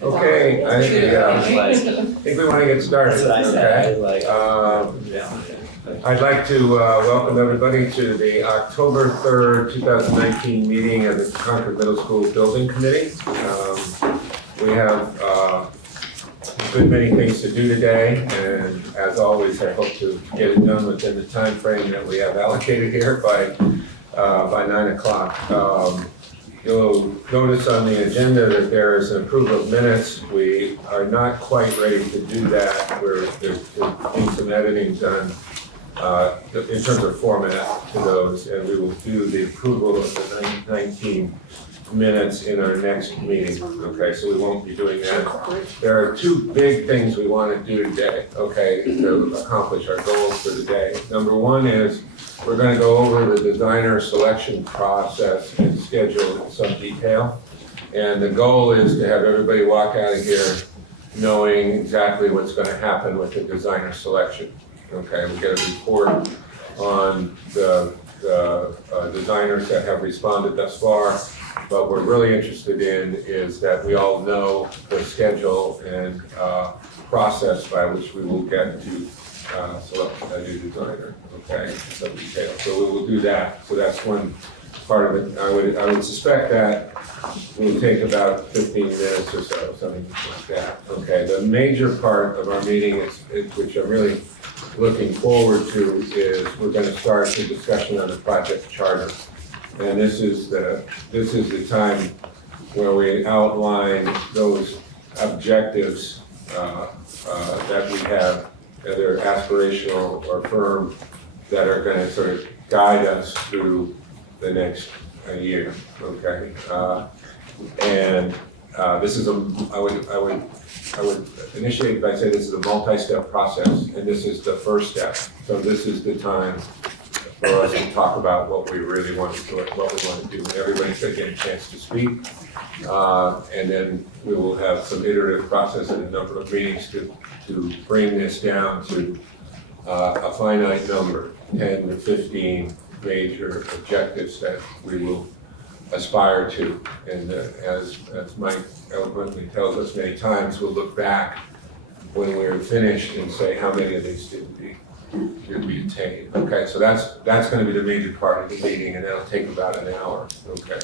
Okay, I think we want to get started, okay? I'd like to welcome everybody to the October 3rd, 2019 meeting of the Concord Middle School Building Committee. We have a good many things to do today, and as always, I hope to get it done within the time frame that we have allocated here by 9 o'clock. You'll notice on the agenda that there is an approval of minutes. We are not quite ready to do that. There's been some editing done in terms of format to those, and we will do the approval of the 19 minutes in our next meeting. Okay, so we won't be doing that. There are two big things we want to do today, okay, to accomplish our goals for the day. Number one is we're going to go over the designer selection process and schedule in some detail. And the goal is to have everybody walk out of here knowing exactly what's going to happen with the designer selection. Okay, we get a report on the designers that have responded thus far. But what we're really interested in is that we all know the schedule and process by which we will get to select a new designer, okay, some detail. So we will do that. So that's one part of it. I would suspect that will take about 15 minutes or so, something like that. Okay, the major part of our meeting which I'm really looking forward to, is we're going to start the discussion on the project charter. And this is the time where we outline those objectives that we have, either aspirational or firm, that are going to sort of guide us through the next year. Okay, and this is I would initiate by saying this is a multi-step process, and this is the first step. So this is the time for us to talk about what we really want to do, what we want to do. Everybody's going to get a chance to speak, and then we will have some iterative process and a number of meetings to bring this down to a finite number, 10 to 15 major objectives that we will aspire to. And as Mike eloquently tells us many times, we'll look back when we're finished and say, how many of these did we attain? Okay, so that's going to be the major part of the meeting, and that'll take about an hour. Okay,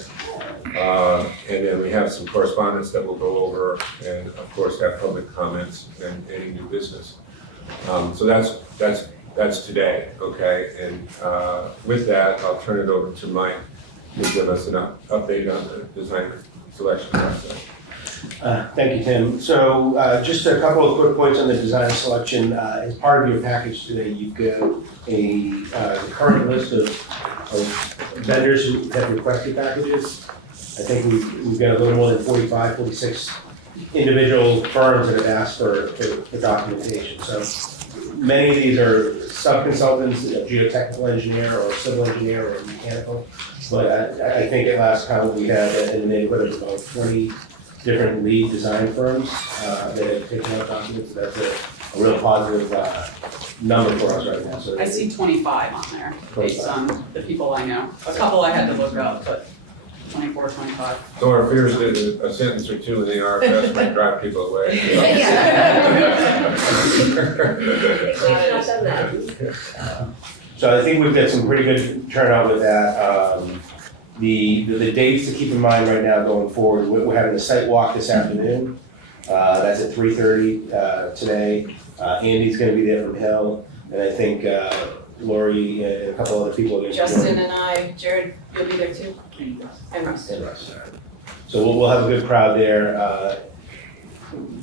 and then we have some correspondence that we'll go over, and of course have public comments and any new business. So that's today. Okay, and with that, I'll turn it over to Mike to give us an update on the designer selection process. Thank you, Tim. So just a couple of quick points on the design selection. As part of your package today, you've got the current list of vendors who have requested packages. I think we've got a little more than 45, 46 individual firms that have asked for documentation. So many of these are sub-consultants, a geotechnical engineer or civil engineer or mechanical. But I think at last count we had in the neighborhood of about 20 different lead design firms that have taken out documents. So that's a real positive number for us right now. So I see 25 on there, based on the people I know. A couple I had to look up, but 24, 25. So our fears that a sentence or two in the RFS might drive people away. So I think we've got some pretty good turnout with that. The dates to keep in mind right now going forward, we're having a site walk this afternoon. That's at 3:30 today. Andy's going to be there from Hill, and I think Lori and a couple other people are going to be Justin and I, Jared, you'll be there too? And Russ. So we'll have a good crowd there.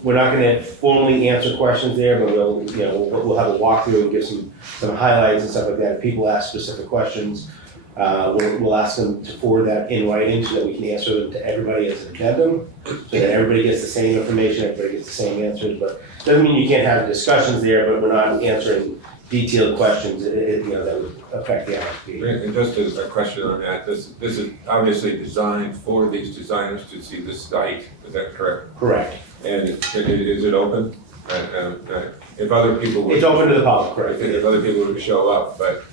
We're not going to formally answer questions there, but we'll have a walkthrough and give some highlights and stuff like that. If people ask specific questions, we'll ask them to forward that in writing so that we can answer them to everybody as an addendum, so that everybody gets the same information, everybody gets the same answers. But doesn't mean you can't have discussions there, but we're not answering detailed questions that would affect the RFP. And just as a question on that, this is obviously designed for these designers to see the site. Is that correct? Correct. And is it open? If other people would, It's open to the public, correct? if other people would show up, but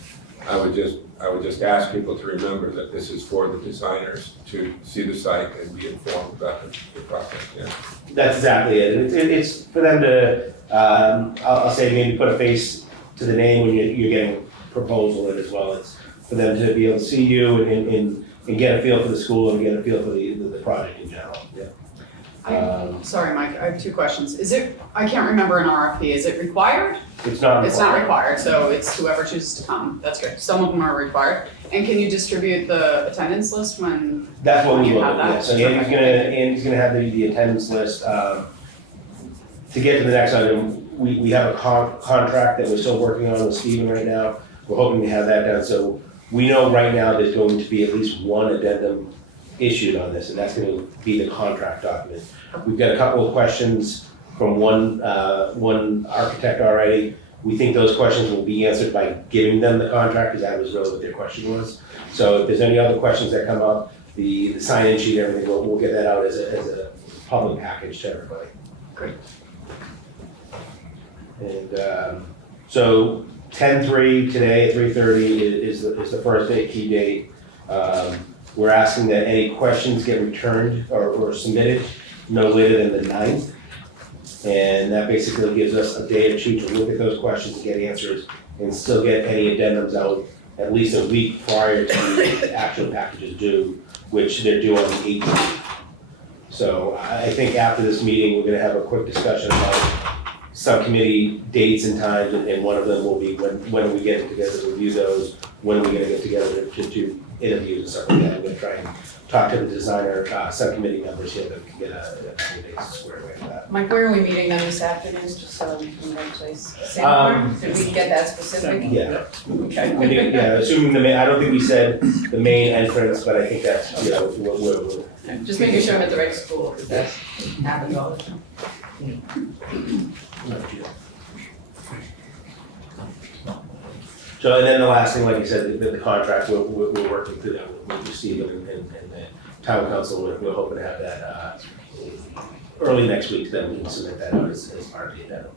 I would just ask people to remember that this is for the designers to see the site and be informed about the process, yeah. That's exactly it. It's for them to, I'll say maybe put a face to the name when you're getting proposal in as well. It's for them to be able to see you and get a feel for the school and get a feel for the project in general. Yeah. Sorry, Mike, I have 2 questions. I can't remember an RFP, is it required? It's not. It's not required, so it's whoever chooses to come, that's good. Some of them are required. And can you distribute the attendance list when? That's what we You will have do, that? yeah. So Andy's gonna have the attendance list. To get to the next item, we have a contract that we're still working on with Stephen right now. We're hoping to have that done, so we know right now there's going to be at least one addendum issued on this, and that's gonna be the contract document. We've got a couple of questions from one architect already. We think those questions will be answered by giving them the contract, because that was really what their question was. So if there's any other questions that come up, the sign-in sheet, everything, we'll get that out as a public package to everybody. Great. And so 10/3 today at 3:30 is the first day, key date. We're asking that any questions get returned or submitted no later than the 9th. And that basically gives us a day or 2 to look at those questions and get answers and still get any addendums out at least a week prior to the actual packages due, which they're due on the 18th. So I think after this meeting, we're gonna have a quick discussion about subcommittee dates and times, and one of them will be when are we getting together to review those, when are we gonna get together to do interviews and stuff like that. I'm gonna try and talk to the designer subcommittee members here that we can get a few days squared away for that. Mike, where are we meeting them this afternoon, just so we can go place? Same time? Did we get that specific? Yeah, Okay. we did, yeah, assuming the main, I don't think we said the main entrance, but I think that's, you know, we're Just making sure I'm at the right school, because that happens all the time. So, and then the last thing, like I said, the contract, we're working through that with Stephen and the town council. We're hoping to have that early next week, then we can submit that out as part of the addendum.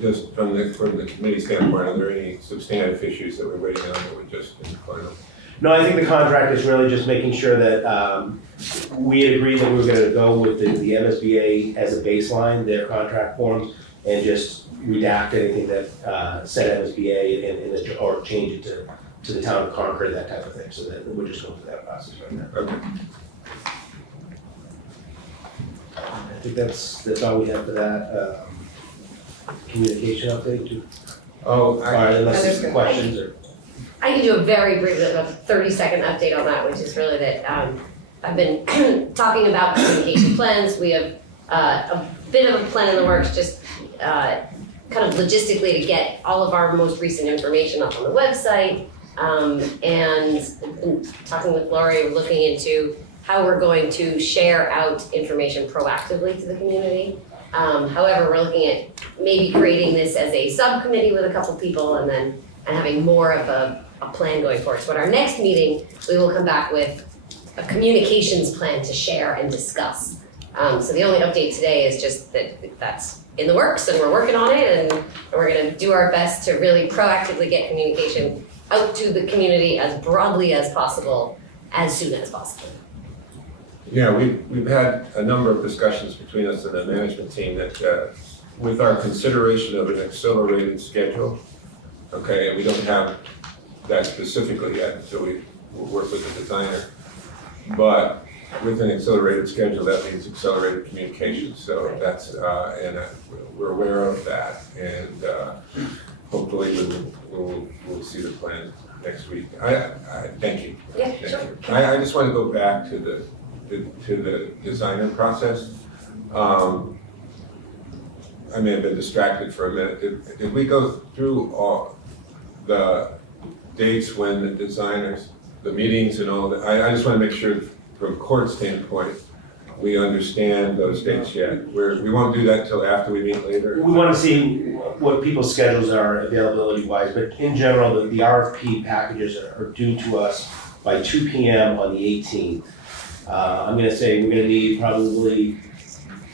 Just from the committee standpoint, are there any substantive issues that we're waiting on that we're just in the final? No, I think the contract is really just making sure that we had agreed that we were gonna go with the MSBA as a baseline, their contract forms, and just redact anything that said MSBA or change it to the town of Concord, that type of thing, so that we're just going through that process right now. Okay. I think that's all we have for that. Communication update too. Oh, All right, unless there's there's questions or. I can do a very brief, about a 30-second update on that, which is really that I've been talking about communication plans. We have a bit of a plan in the works, just kind of logistically to get all of our most recent information up on the website. And talking with Lori, we're looking into how we're going to share out information proactively to the community. However, we're looking at maybe creating this as a subcommittee with a couple people and having more of a plan going forward. So at our next meeting, we will come back with a communications plan to share and discuss. So the only update today is just that that's in the works and we're working on it and we're gonna do our best to really proactively get communication out to the community as broadly as possible, as soon as possible. Yeah, we've had a number of discussions between us and the management team that with our consideration of an accelerated schedule, okay, and we don't have that specifically yet, so we'll work with the designer. But with an accelerated schedule, that means accelerated communication. So that's, and we're aware of that. And hopefully we'll see the plan next week. I thank you. Yeah, Thank sure. you. I just want to go back to the designer process. I may have been distracted for a minute. Did we go through all the dates when the designers, the meetings and all that? I just want to make sure from court standpoint, we understand those dates yet. We won't do that till after we meet later. We want to see what people's schedules are availability wise, but in general, the RFP packages are due to us by 2 p.m. on the 18th. I'm gonna say we're gonna need probably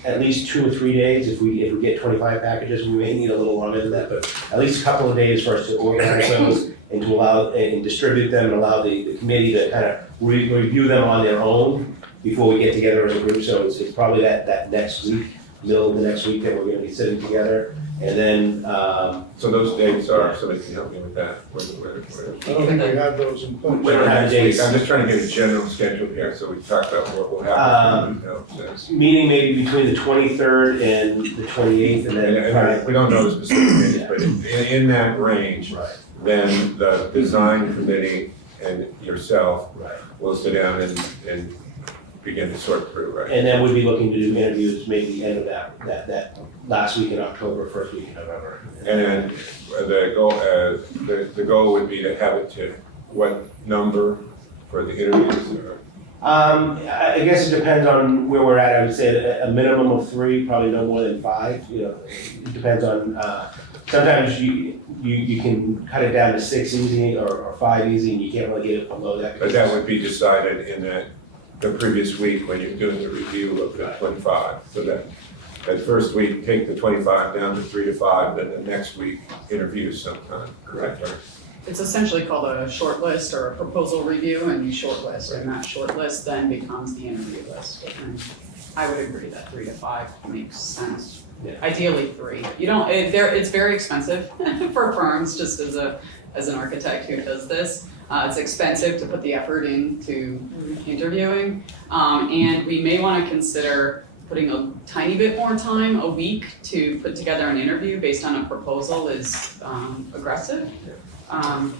at least 2 or 3 days. If we get 25 packages, we may need a little longer than that, but at least a couple of days for us to organize those and to allow, and distribute them, and allow the committee to kind of review them on their own before we get together as a group. So it's probably that next week, middle of the next week, that we're gonna be sitting together. And then, So those dates are, somebody can help me with that. I don't think we have those in place. We don't have dates. I'm just trying to get a general schedule here, so we talk about what will happen. meeting maybe between the 23rd and the 28th, and then. We don't know the specific dates, but in that range, Right, then the design committee and yourself right. will sit down and begin to sort through, right? And then we'd be looking to do interviews maybe the end of that last week in October, first week in November. And then the goal would be to have it to what number for the interviews? Or? I guess it depends on where we're at. I would say a minimum of 3, probably no more than 5. You know, it depends on, sometimes you can cut it down to 6 easy or 5 easy, and you can't really get it below that. But that would be decided in the previous week when you're doing the review of the 25. So that first week, take the 25 down to 3 to 5, then the next week, interviews sometime. Correct. It's essentially called a short list or a proposal review, and you shortlist, and that short list then becomes the interview list. And I would agree that 3 to 5 makes sense. Yeah. Ideally 3. You don't, it's very expensive for firms, just as an architect who does this. It's expensive to put the effort into interviewing, and we may want to consider putting a tiny bit more time, a week, to put together an interview based on a proposal is aggressive.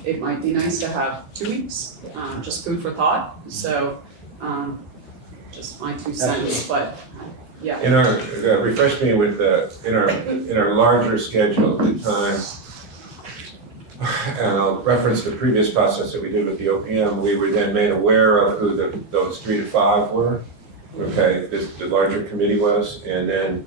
It might be nice to have 2 weeks, just food for thought. So, just my 2 cents, but yeah. In our, refresh me with in our larger schedule, the time, and I'll reference the previous process that we did with the OPM, we were then made aware of who those 3 to 5 were. Okay, the larger committee was, and then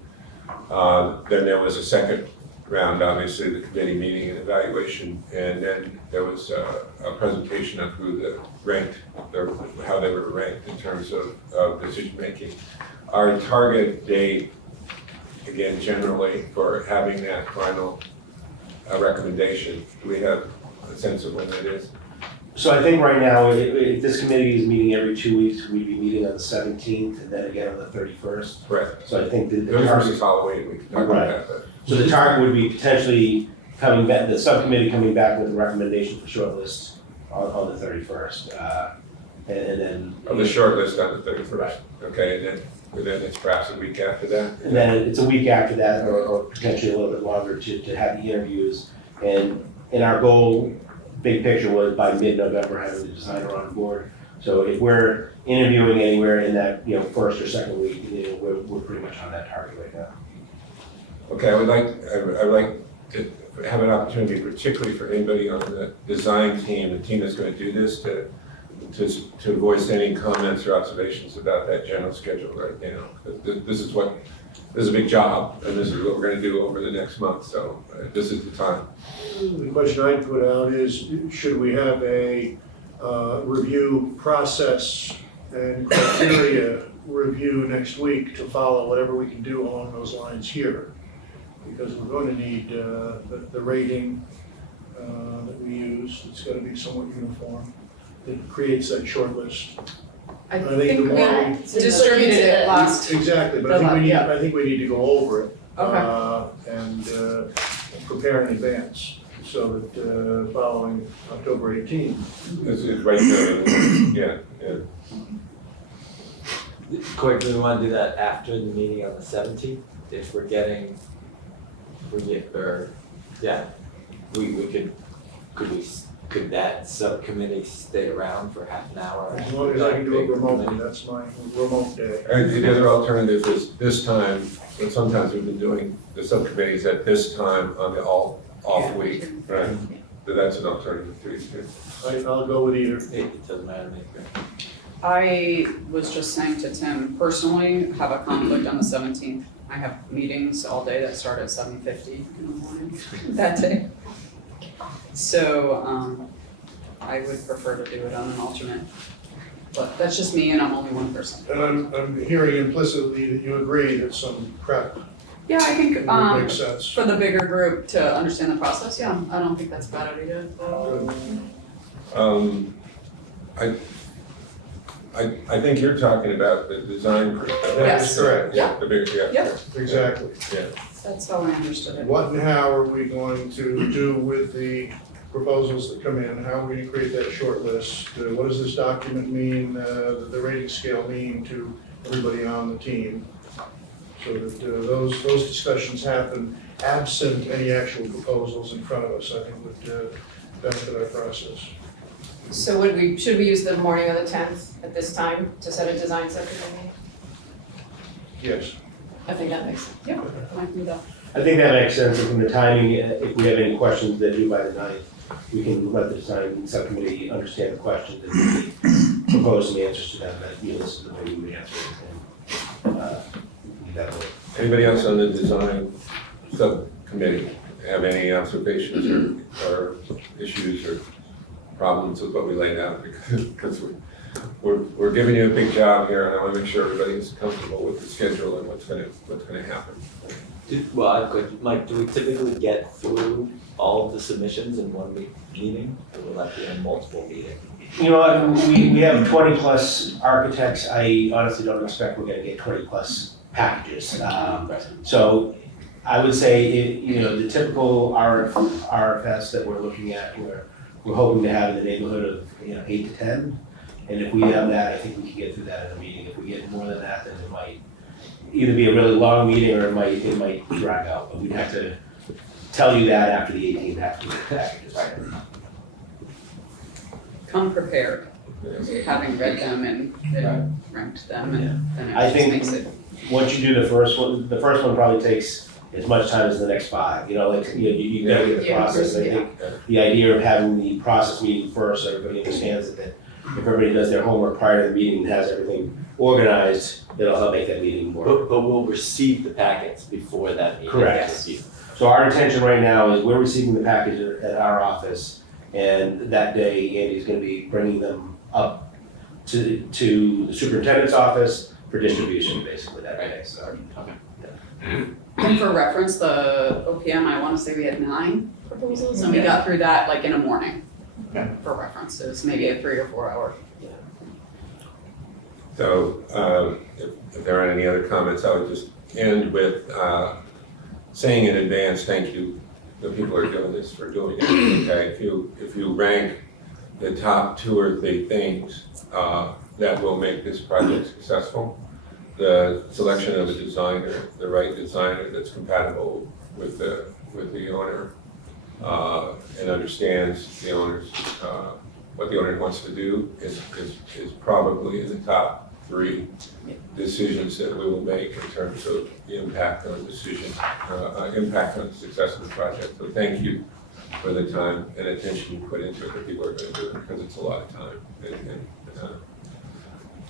there was a second round, obviously, the committee meeting and evaluation, and then there was a presentation of who how they were ranked in terms of decision making. Our target date, again, generally, for having that final recommendation, do we have a sense of when that is? So I think right now, if this committee is meeting every 2 weeks, we'd be meeting on the 17th and then again on the 31st. Correct. So I think the Those target, versus Halloween, we can talk about that, but. so the target would be potentially coming back, the subcommittee coming back with a recommendation for shortlist on the 31st. And then. Of the short list on the 31st. Right. Okay, and then it's perhaps a week after that? And then it's a week after that, or potentially a little bit longer to have the interviews. And our goal, big picture, was by mid-November having the designer on board. So if we're interviewing anywhere in that, first or second week, we're pretty much on that target right now. Okay, I would like to have an opportunity, particularly for anybody on the design team, the team that's going to do this, to voice any comments or observations about that general schedule right now. This is a big job, and this is what we're going to do over the next month, so this is the time. The question I'd put out is, should we have a review process and criteria review next week to follow whatever we can do along those lines here? Because we're going to need the rating that we use. It's got to be somewhat uniform. It creates that short list. I think think the we more we- distributed it last. Exactly, but The I yeah. think we need to go over it. Okay. And prepare in advance, so that following October 18th. This is right there, yeah. Quickly, we want to do that after the meeting on the 17th, if could that subcommittee stay around for half an hour? As long as I can do it remotely, that's my remote day. And the other alternative is this time, but sometimes we've been doing the subcommittees at this time on the off week, right? But that's an alternative too. I'll go with either. It doesn't matter to me. I was just saying to Tim, personally, have a conflict on the 17th. I have meetings all day that start at 7:50 in the morning that day. So I would prefer to do it on an alternate. But that's just me, and I'm only one person. And I'm hearing implicitly that you agree that some prep Yeah, I think, It would make sense. for the bigger group to understand the process, yeah, I don't think that's a bad idea. I think you're talking about the design perspective. Yes. Correct. Yeah. The big, yeah. Yep. Exactly. That's how I understood it. What and how are we going to do with the proposals that come in? How are we going to create that short list? What does this document mean, the rating scale mean to everybody on the team? So that those discussions happen absent any actual proposals in front of us, I think would benefit our process. So should we use the morning of the 10th at this time to set a design subcommittee? Yes. I think that makes sense. Yeah, I can do that. I think that makes sense, and from the timing, if we have any questions that due by the 9th, we can let the design subcommittee understand the questions and propose some answers to them, that you listen to the way you would answer it, and we can do that way. Anybody else on the design subcommittee have any observations or issues or problems with what we laid out? Because we're giving you a big job here, and I want to make sure everybody is comfortable with the schedule and what's gonna happen. Well, I have a question. Mike, do we typically get through all of the submissions in one meeting, or will that be in multiple meetings? You know what, we have 20 plus architects, I honestly don't expect we're gonna get 20 plus packages. So I would say, the typical RFS that we're looking at, we're hoping to have in the neighborhood of, 8 to 10. And if we have that, I think we can get through that in a meeting. If we get more than that, then it might either be a really long meeting or it might drag out. But we'd have to tell you that after the 18th, after the packages. Come prepared, Yes. having read them and ranked them, and then I it just think- makes it. Once you do the first one probably takes as much time as the next 5. You gotta get the Yeah, process. I yeah. think the idea of having the process meeting first, so everybody understands it, that if everybody does their homework prior to the meeting and has everything organized, it'll help make that meeting more. But we'll receive the packets before that meeting. Correct. Yes. So our intention right now is we're receiving the package at our office, and that day Andy's gonna be bringing them up to the superintendent's office for distribution, basically, that day, so. And for reference, the OPM, I wanna say we had 9 proposals, and we got through that like in a morning. For references, maybe a 3 or 4 hour. So, if there aren't any other comments, I would just end with saying in advance, thank you, the people who are doing this for doing it, okay? If you rank the top 2 or 3 things that will make this project successful, the selection of a designer, the right designer that's compatible with the owner, and understands the owner's, what the owner wants to do is probably in the top 3 decisions that we will make in terms of the impact on the decision, impact on the success of the project. So thank you for the time and attention you put into it, that people are going to do it, because it's a lot of time.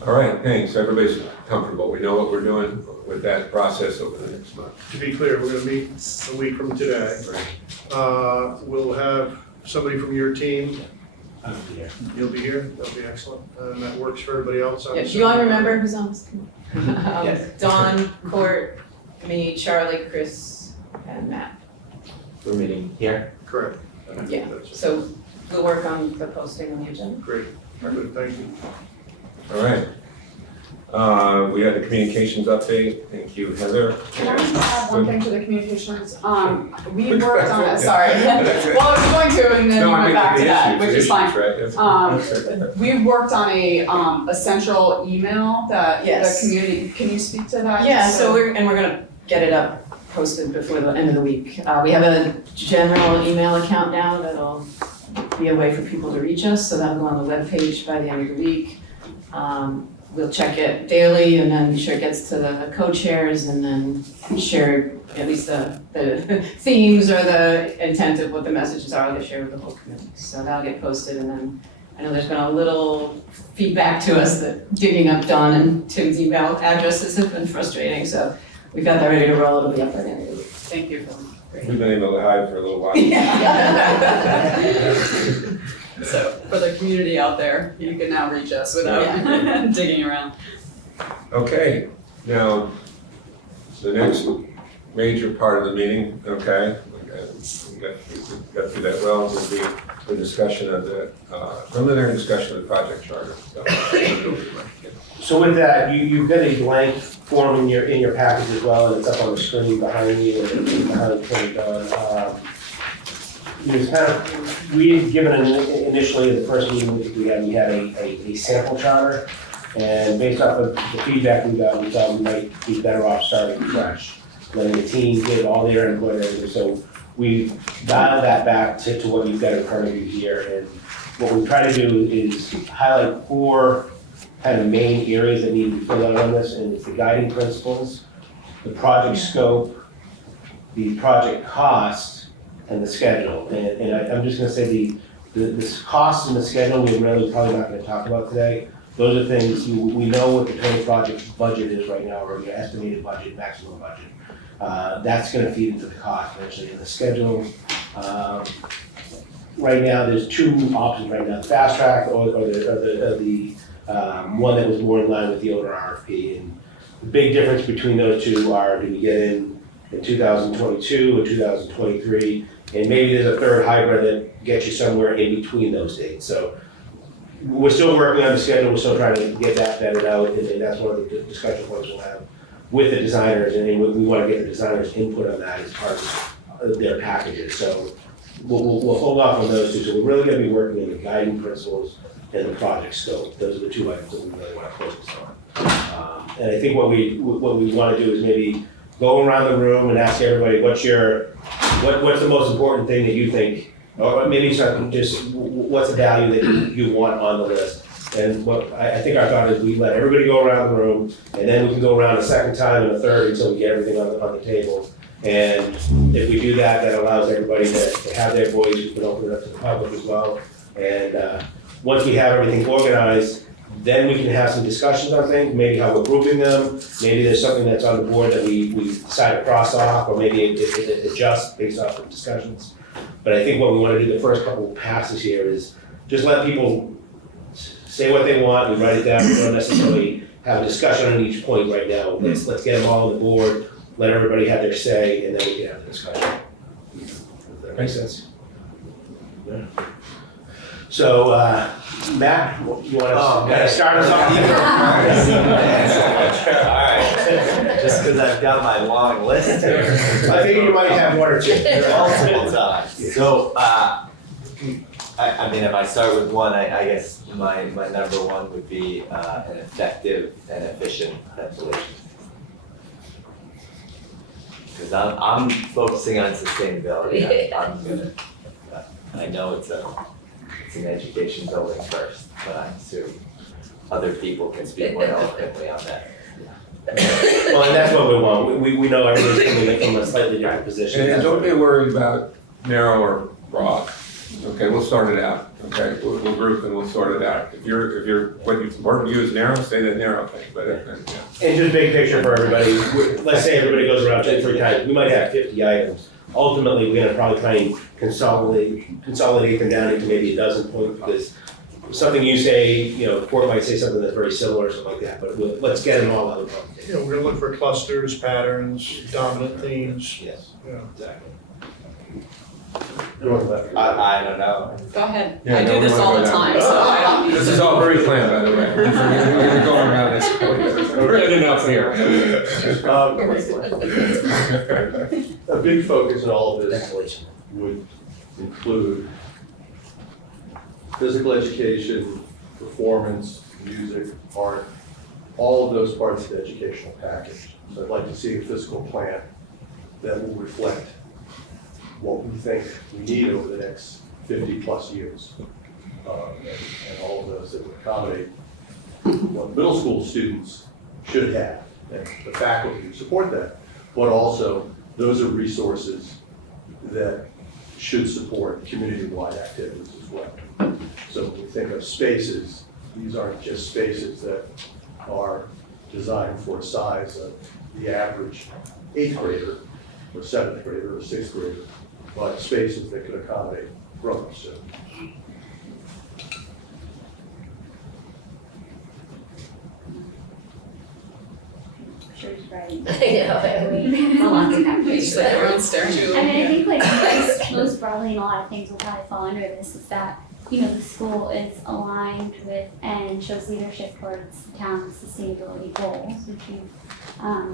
All right, thanks. Everybody's comfortable. We know what we're doing with that process over the next month. To be clear, we're gonna meet a week from today. We'll have somebody from your team. I'll be here. You'll be here, that'll be excellent, and that works for everybody else. I'm Yeah, do you all assuming. remember who's on this committee? Yes. Dawn, Court, me, Charlie, Chris, and Matt. We're meeting here. Correct. Yeah. That's it. So we'll work on the posting on the agenda. Great, good, thank you. All right. We had the communications update. Thank you, Heather. Can I just add one thing to the communications? We Which worked on it, one? sorry. Well, I was going to, and then No, we I went mean back the to that, issues, which is fine. right? We worked on a central email that the Yes. community, can you speak to that? Yeah, so we're gonna get it up, posted before the end of the week. We have a general email account now that'll be a way for people to reach us, so that'll go on the webpage by the end of the week. We'll check it daily and then be sure it gets to the co-chairs and then share at least the themes or the intent of what the messages are to share with the whole community. So that'll get posted, and then I know there's been a little feedback to us that digging up Dawn and Tim's email addresses have been frustrating, so we've got that ready to roll. It'll be up by the end of the week. Thank you for We've been able to hide for a little while. So for the community out there, you can now reach us without digging around. Okay, now, the next major part of the meeting, okay? We got through that well, will be the discussion of the, preliminary discussion of the project charter. So with that, you've got a blank form in your package as well, and it's up on the screen behind you and behind Tony Dunn. It's kind of, we had given initially the first meeting we had a sample charter, and based off of the feedback we got, we thought we might be better off starting fresh, letting the team give all their input and everything. So we dialed that back to what you've got in front of you here, and what we try to do is highlight 4 kind of main areas that need to be filled out on this, and it's the guiding principles, the project scope, the project cost, and the schedule. And I'm just gonna say the cost and the schedule, we're really probably not gonna talk about today. Those are things, we know what the total project budget is right now, or your estimated budget, maximum budget. That's gonna feed into the cost eventually, and the schedule. Right now, there's 2 options right now, fast track or the one that was more in line with the older RFP. And the big difference between those 2 are, do we get in 2022 or 2023? And maybe there's a third hybrid that gets you somewhere in between those dates. So we're still working on the schedule, we're still trying to get that vetted out, and that's one of the discussion points we'll have with the designers, and we want to get the designers' input on that as part of their packages. So we'll hold off on those 2. So we're really going to be working on the guiding principles and the project scope. Those are the 2 items that we really want to focus on. And I think what we want to do is maybe go around the room and ask everybody, what's the most important thing that you think, or maybe it's not just, what's the value that you want on the list? And what I think our thought is we let everybody go around the room, and then we can go around a second time and a third until we get everything on the table. And if we do that, that allows everybody to have their voice. We can open it up to the public as well. And once we have everything organized, then we can have some discussions on things, maybe how we're grouping them. Maybe there's something that's on the board that we decide to cross off, or maybe it adjusts based off of discussions. But I think what we want to do the first couple of passes here is just let people say what they want, we write it down, we don't necessarily have a discussion on each point right now. Let's get them all on the board, let everybody have their say, and then we can have the discussion. Does that make sense? Yeah. So, Matt, you want to start us off? All right, just because I've got my long list here. I think you might have 1 or 2. Multiple times. So, I mean, if I start with 1, I guess my number 1 would be an effective and efficient ventilation. Because I'm focusing on sustainability. I know it's an education building first, but I assume other people can speak more eloquently on that. Well, and that's what we want. We know everybody's coming in from a slightly different position. And don't be worried about narrow or broad. Okay, we'll start it out. Okay, we'll group and we'll sort it out. If what you've important to you is narrow, say that narrow thing. But yeah. And just big picture for everybody. Let's say everybody goes around 2 or 3 times. We might have 50 items. Ultimately, we're gonna probably try and consolidate them down into maybe a dozen points, because something you say, the court might say something that's very similar or something like that, but let's get them all out. We're gonna look for clusters, patterns, dominant themes. Yes, Yeah. exactly. I don't know. Go ahead. Yeah, I no, do we this wanna all go the down. time, so I don't need to. This is all very planned, by the way. We're going around this. We're ending up here. A big focus in all of this would include physical education, performance, music, art, all of those parts of the educational package. So I'd like to see a physical plan that will reflect what we think we need over the next 50+ years. And all of those that would accommodate what middle school students should have, and the faculty who support that, but also those are resources that should support community-wide activities as well. So when we think of spaces, these aren't just spaces that are designed for a size of the average 8th grader or 7th grader or 6th grader, but spaces that could accommodate grown-ups. right? I know, it's a lot to have. It's like everyone's staring at you. I mean, I think like most broadly, and a lot of things will probably fall under this, is that, you know, the school is aligned with and shows leadership towards the town's sustainability goals, which you've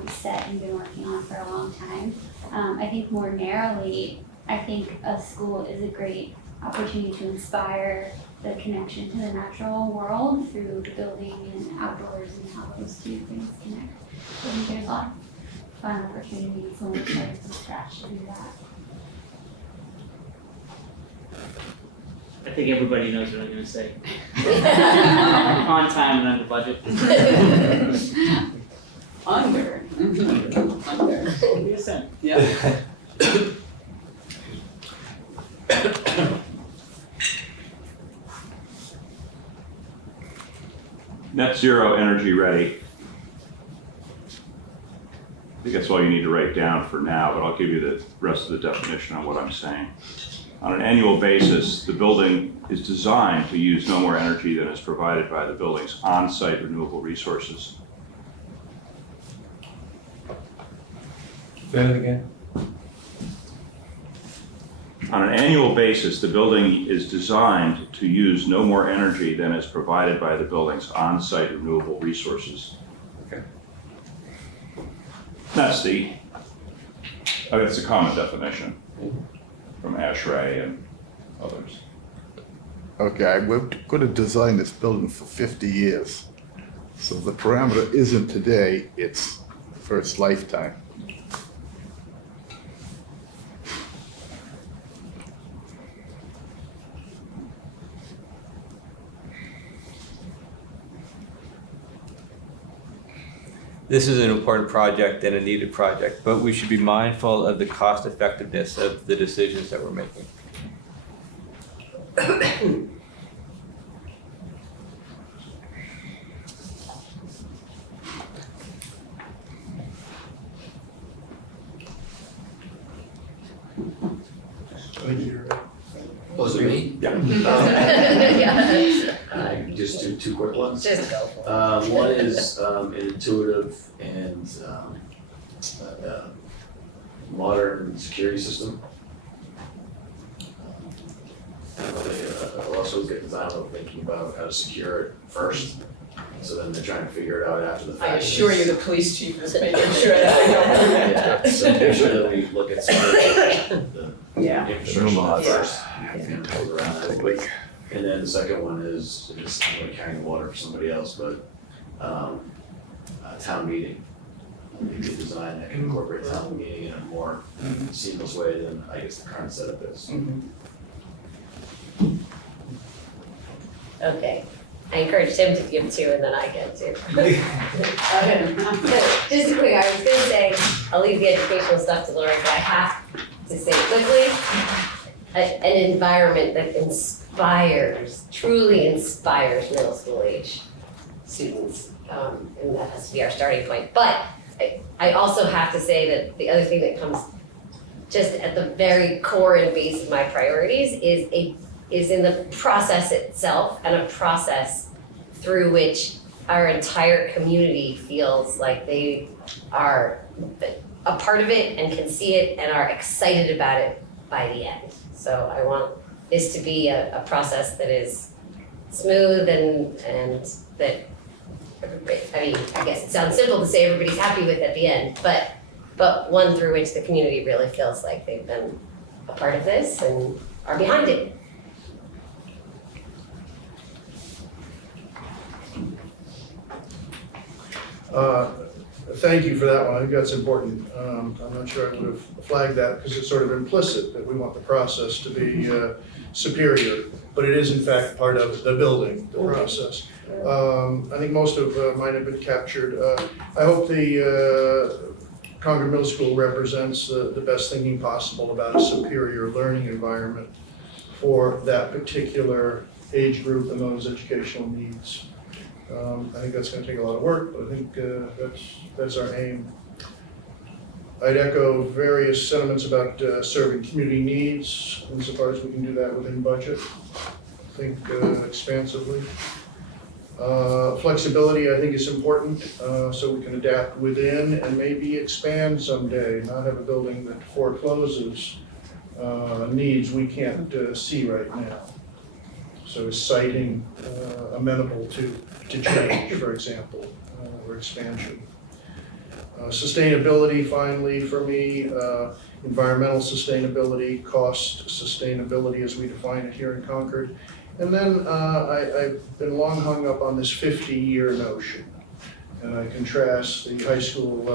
set and been working on for a long time. I think more narrowly, I think a school is a great opportunity to inspire the connection to the natural world through the building and outdoors and how those two things connect. So I think there's a lot of fun opportunities when we're starting from scratch to do that. I think everybody knows what I'm gonna say. On time and under budget. Under. Under. Yes, sir. Yeah. Net zero energy ready. I think that's all you need to write down for now, but I'll give you the rest of the definition on what I'm saying. On an annual basis, the building is designed to use no more energy than is provided by the building's on-site renewable resources. Say it again. On an annual basis, the building is designed to use no more energy than is provided by the building's on-site renewable resources. Okay. That's the common definition from ASHRAE and others. Okay, we're going to design this building for 50 years. So the parameter isn't today, it's for its lifetime. This is an important project and a needed project, but we should be mindful of the cost effectiveness of the decisions that we're making. Was it me? Yeah. Just two quick ones. Just go for it. One is an intuitive and modern security system. A lot of schools get designed without thinking about how to secure it first. So then they're trying to figure it out after the fact. I assure you, the police chief is making sure that. Yeah, so make sure that we look at the Yeah. infrastructure first. And build around that quick. And then the second one is I'm gonna carry water for somebody else, but a town meeting. We could design that can incorporate town meeting in a more seamless way than I guess the current setup is. Okay, I encourage Tim to give two and then I get two. Just quick, I was gonna say, I'll leave the educational stuff to Lori, but I have to say quickly, an environment that truly inspires middle school age students, and that has to be our starting point. But I also have to say that the other thing that comes just at the very core and base of my priorities is in the process itself, and a process through which our entire community feels like they are a part of it and can see it and are excited about it by the end. So I want this to be a process that is smooth and that everybody, I mean, I guess it sounds simple to say everybody's happy with at the end, but one through which the community really feels like they've been a part of this and are behind it. Thank you for that one. I think that's important. I'm not sure I would have flagged that because it's sort of implicit that we want the process to be superior, but it is in fact part of the building, the process. I think most of mine have been captured. I hope the Concord Middle School represents the best thinking possible about a superior learning environment for that particular age group and those educational needs. I think that's going to take a lot of work, but I think that's our aim. I'd echo various sentiments about serving community needs insofar as we can do that within budget. Think expansively. Flexibility, I think, is important, so we can adapt within and maybe expand someday, not have a building that forecloses needs we can't see right now. So is siting amenable to change, for example, or expansion. Sustainability, finally, for me, environmental sustainability, cost sustainability as we define it here in Concord. And then I've been long hung up on this 50-year notion. And I contrast the high school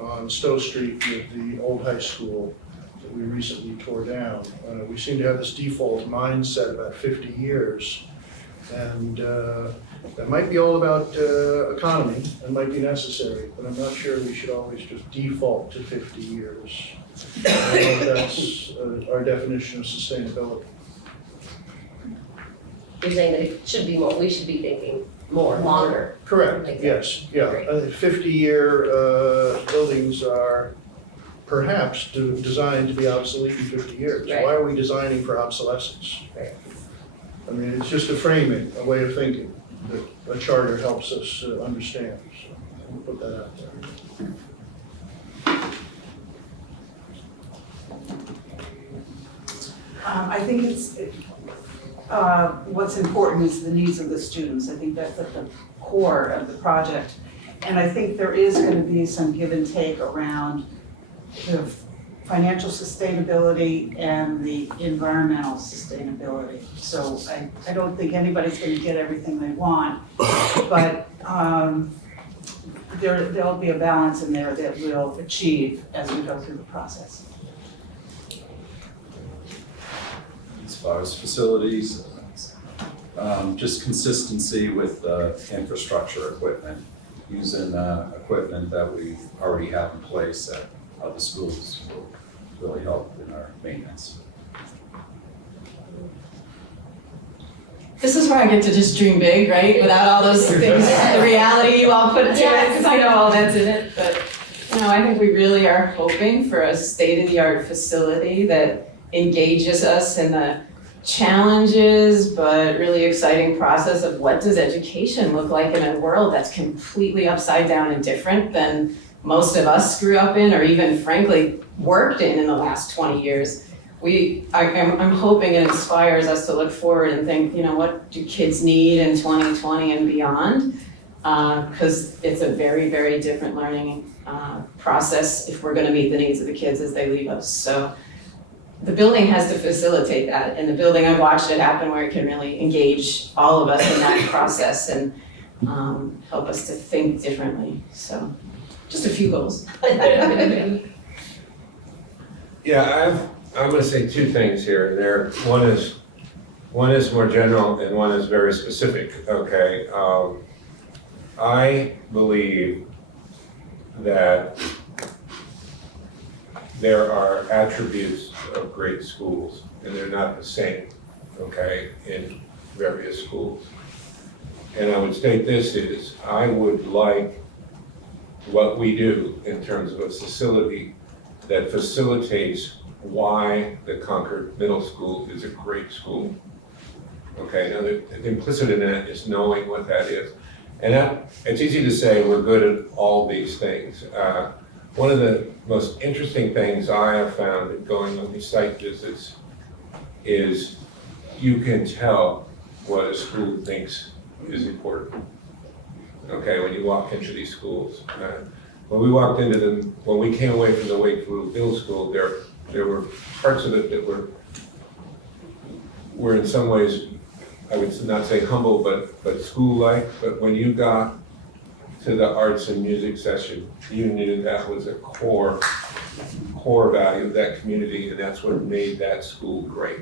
on Stowe Street with the old high school that we recently tore down. We seem to have this default mindset about 50 years. And that might be all about economy and might be necessary, but I'm not sure we should always just default to 50 years. I don't know if that's our definition of sustainability. You're saying that it should be more, we should be thinking more, longer. Correct, Like that. yes, yeah. Great. 50-year buildings are perhaps designed to be obsolete in 50 years. Right. Why are we designing for obsolescence? Right. I mean, it's just a framing, a way of thinking that a charter helps us understand. So we'll put that out there. I think what's important is the needs of the students. I think that's at the core of the project. And I think there is going to be some give and take around the financial sustainability and the environmental sustainability. So I don't think anybody's going to get everything they want, but there'll be a balance in there that we'll achieve as we go through the process. As far as facilities, just consistency with infrastructure equipment, using equipment that we already have in place at other schools will really help in our maintenance. This is where I get to just dream big, right? Without all those things, the reality you all put into it, because I know all that's in it. But, I think we really are hoping for a state-of-the-art facility that engages us in the challenges, but really exciting process of what does education look like in a world that's completely upside down and different than most of us grew up in, or even frankly worked in the last 20 years. I'm hoping it inspires us to look forward and think, what do kids need in 2020 and beyond? Because it's a very, very different learning process if we're going to meet the needs of the kids as they leave us. So the building has to facilitate that, and the building, I've watched it happen where it can really engage all of us in that process and help us to think differently. So just a few goals. Yeah, I'm going to say two things here. One is more general and one is very specific. Okay, I believe that there are attributes of great schools, and they're not the same. Okay, in various schools. And I would state this is, I would like what we do in terms of a facility that facilitates why the Concord Middle School is a great school. Okay, now the implicit in that is knowing what that is. And it's easy to say we're good at all these things. One of the most interesting things I have found in going on these site visits is you can tell what a school thinks is important. Okay, when you walk into these schools. When we walked into them, when we came away from the Wakefield Middle School, there were parts of it that were in some ways, I would not say humble, but school-like. But when you got to the arts and music session, you knew that was a core value of that community, and that's what made that school great.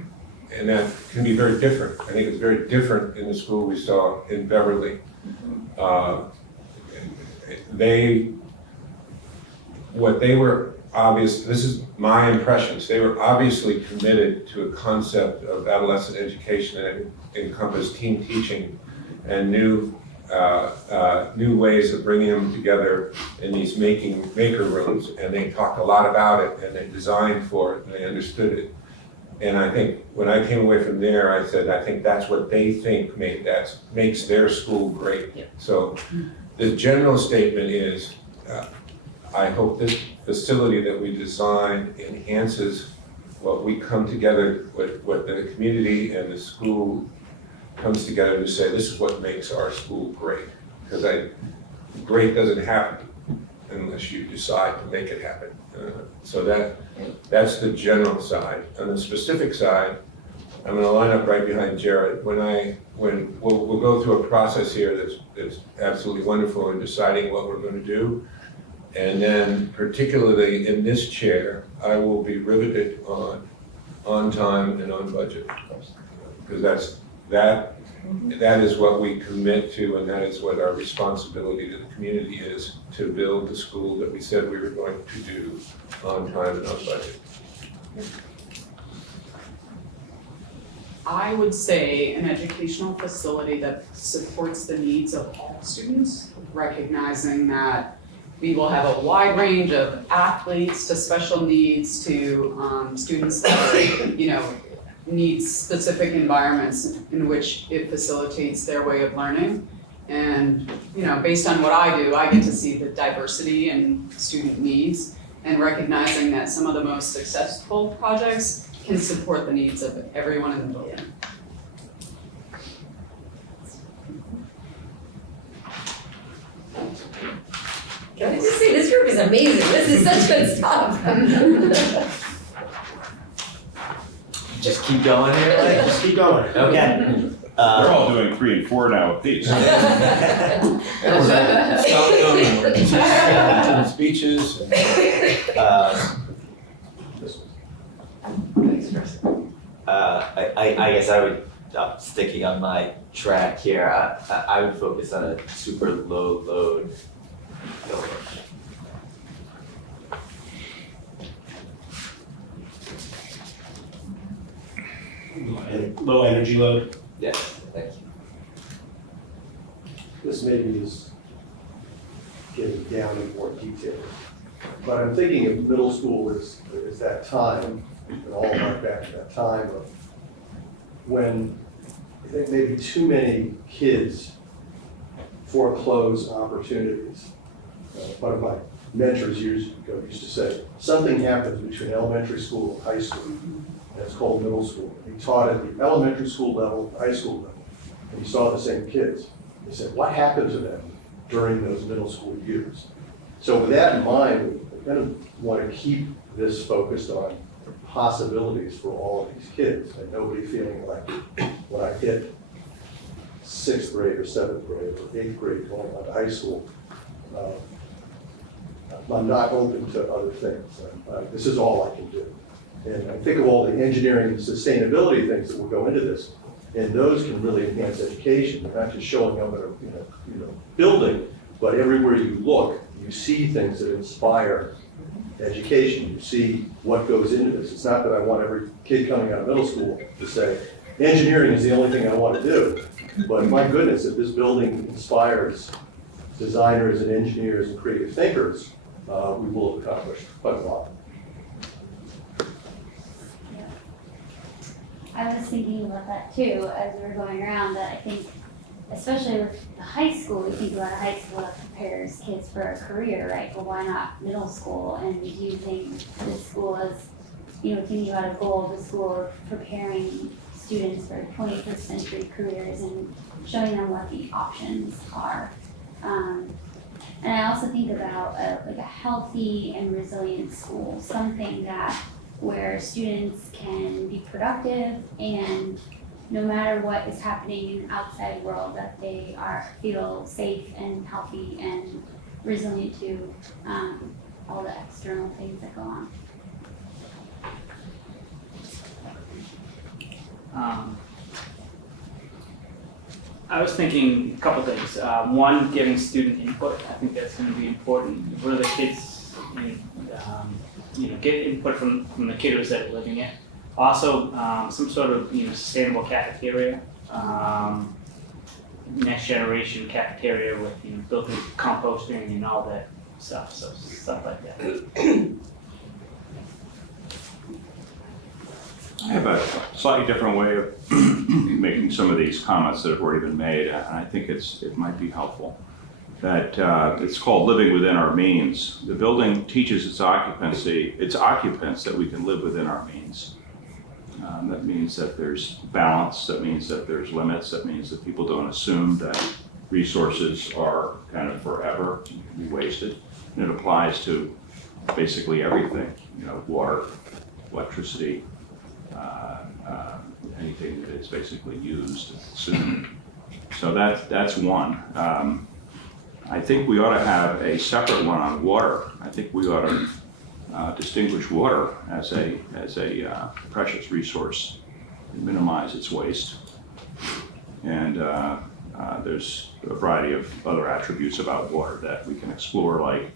And that can be very different. I think it's very different in the school we saw in Beverly. This is my impressions, they were obviously committed to a concept of adolescent education that encompassed team teaching and new ways of bringing them together in these maker rooms, and they talked a lot about it, and they designed for it, and they understood it. And I think when I came away from there, I said, I think that's what they think makes their school great. Yeah. So the general statement is, I hope this facility that we designed enhances what we come together, what the community and the school comes together to say, this is what makes our school great. Because great doesn't happen unless you decide to make it happen. So that's the general side. On the specific side, I'm gonna line up right behind Jared. We'll go through a process here that's absolutely wonderful in deciding what we're gonna do. And then particularly in this chair, I will be riveted on time and on budget. Because that is what we commit to, and that is what our responsibility to the community is, to build the school that we said we were going to do on time and on budget. I would say an educational facility that supports the needs of all students, recognizing that we will have a wide range of athletes to special needs to students that, need specific environments in which it facilitates their way of learning. And, based on what I do, I get to see the diversity in student needs and recognizing that some of the most successful projects can support the needs of everyone in the building. Can I just say, this group is amazing, this is such good stuff. Just keep going here, like? Just keep going. Okay. They're all doing 3 and 4 now apiece. Speeches. Thanks, Chris. I guess I would, sticking on my track here, I would focus on a super low load building. Low energy load. Yes, thank you. This maybe is getting down in more detail. But I'm thinking of middle school is that time, and all right back to that time of when I think maybe too many kids foreclose opportunities. One of my mentors years ago used to say, something happens between elementary school and high school, and it's called middle school. He taught at the elementary school level, high school level, and he saw the same kids. He said, what happened to them during those middle school years? So with that in mind, I kind of want to keep this focused on possibilities for all of these kids, and nobody feeling like when I hit 6th grade or 7th grade or 8th grade going on to high school, I'm not open to other things. This is all I can do. And I think of all the engineering and sustainability things that will go into this, and those can really enhance education. They're not just showing up at a building, but everywhere you look, you see things that inspire education. You see what goes into this. It's not that I want every kid coming out of middle school to say, engineering is the only thing I want to do. But my goodness, if this building inspires designers and engineers and creative thinkers, we will have accomplished quite a lot. I was thinking about that too as we were going around, that I think, especially with the high school, we think about a high school that prepares kids for a career, right? But why not middle school? And do you think this school is, thinking about a goal of the school of preparing students for 21st century careers and showing them what the options are? And I also think about a healthy and resilient school, something where students can be productive and no matter what is happening in the outside world, that they feel safe and healthy and resilient to all the external things that go on. I was thinking a couple things. One, giving student input. I think that's going to be important. Where the kids, get input from the kiddos that are living it. Also, some sort of sustainable cafeteria, next generation cafeteria with built-in composting and all that stuff. So stuff like that. I have a slightly different way of making some of these comments that have already been made, and I think it might be helpful. That it's called living within our means. The building teaches its occupants that we can live within our means. That means that there's balance, that means that there's limits, that means that people don't assume that resources are kind of forever, can be wasted. And it applies to basically everything, water, electricity, anything that is basically used and consumed. So that's one. I think we ought to have a separate one on water. I think we ought to distinguish water as a precious resource and minimize its waste. And there's a variety of other attributes about water that we can explore, like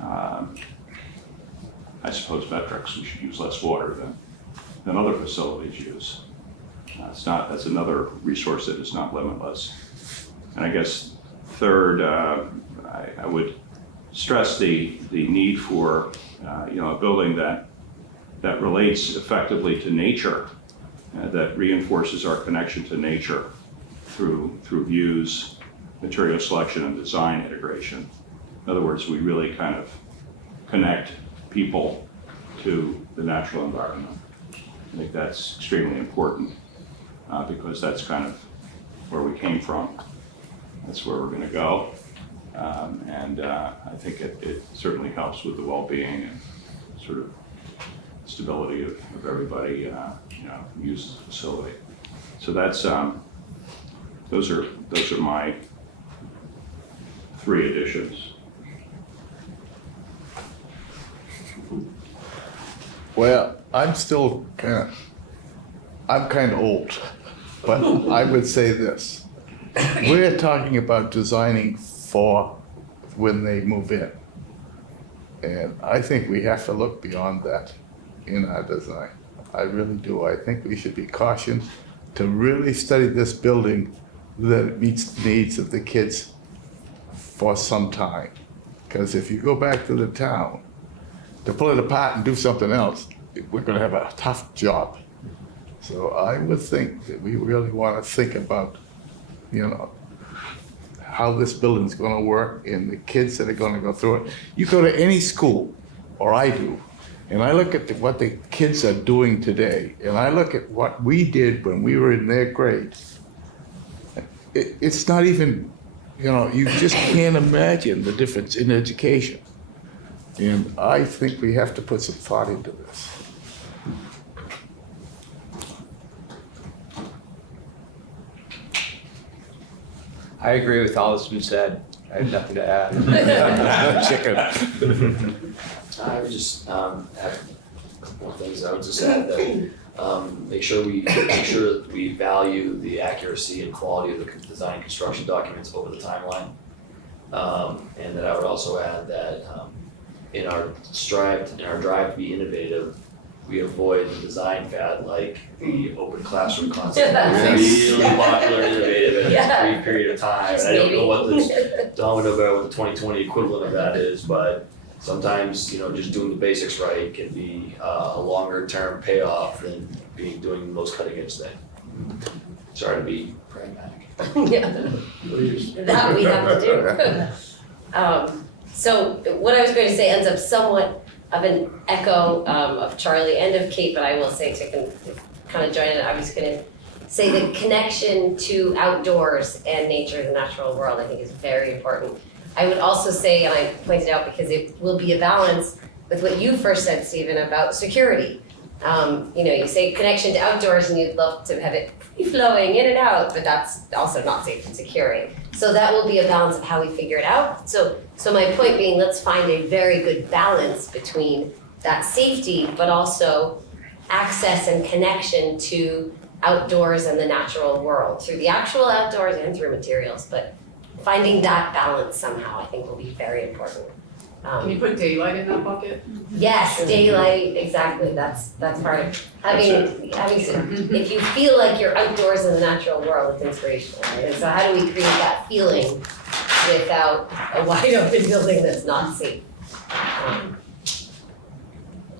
I suppose metrics. We should use less water than other facilities use. That's another resource that is not limitless. And I guess third, I would stress the need for a building that relates effectively to nature, that reinforces our connection to nature through views, material selection, and design integration. In other words, we really kind of connect people to the natural environment. I think that's extremely important because that's kind of where we came from. That's where we're going to go. And I think it certainly helps with the well-being and sort of stability of everybody who uses the facility. So that's those are my three additions. Well, I'm kind of old, but I would say this. We're talking about designing for when they move in. And I think we have to look beyond that in our design. I really do. I think we should be cautioned to really study this building that it meets the needs of the kids for some time. Because if you go back to the town, to pull it apart and do something else, we're going to have a tough job. So I would think that we really want to think about, how this building's going to work and the kids that are going to go through it. You go to any school, or I do, and I look at what the kids are doing today, and I look at what we did when we were in their grade. It's not even, you just can't imagine the difference in education. And I think we have to put some thought into this. I agree with all that's been said. I have nothing to add. Chicken. I would just add a couple of things. I would just add that make sure that we value the accuracy and quality of the design and construction documents over the timeline. And that I would also add that in our drive to be innovative, we avoid the design fad like the open classroom concept. Really popular and innovative in a brief period of time. And I don't know what the 2020 equivalent of that is, but sometimes just doing the basics right can be a longer term payoff than doing the most cutting edge thing. Sorry to be pragmatic. Yeah. That we have to do. So what I was going to say ends up somewhat of an echo of Charlie and of Kate, but I will say to kind of join it, I was going to say the connection to outdoors and nature, the natural world, I think is very important. I would also say, and I pointed out because it will be a balance with what you first said, Stephen, about security. You say connection to outdoors and you'd love to have it free-flowing in and out, but that's also not safe and securing. So that will be a balance of how we figure it out. So my point being, let's find a very good balance between that safety, but also access and connection to outdoors and the natural world through the actual outdoors and through materials. But finding that balance somehow, I think, will be very important. Can you put daylight in that bucket? Yes, daylight, exactly. That's part of having. If you feel like you're outdoors in the natural world, it's inspirational, right? And so, how do we create that feeling without a wide open building that's not safe?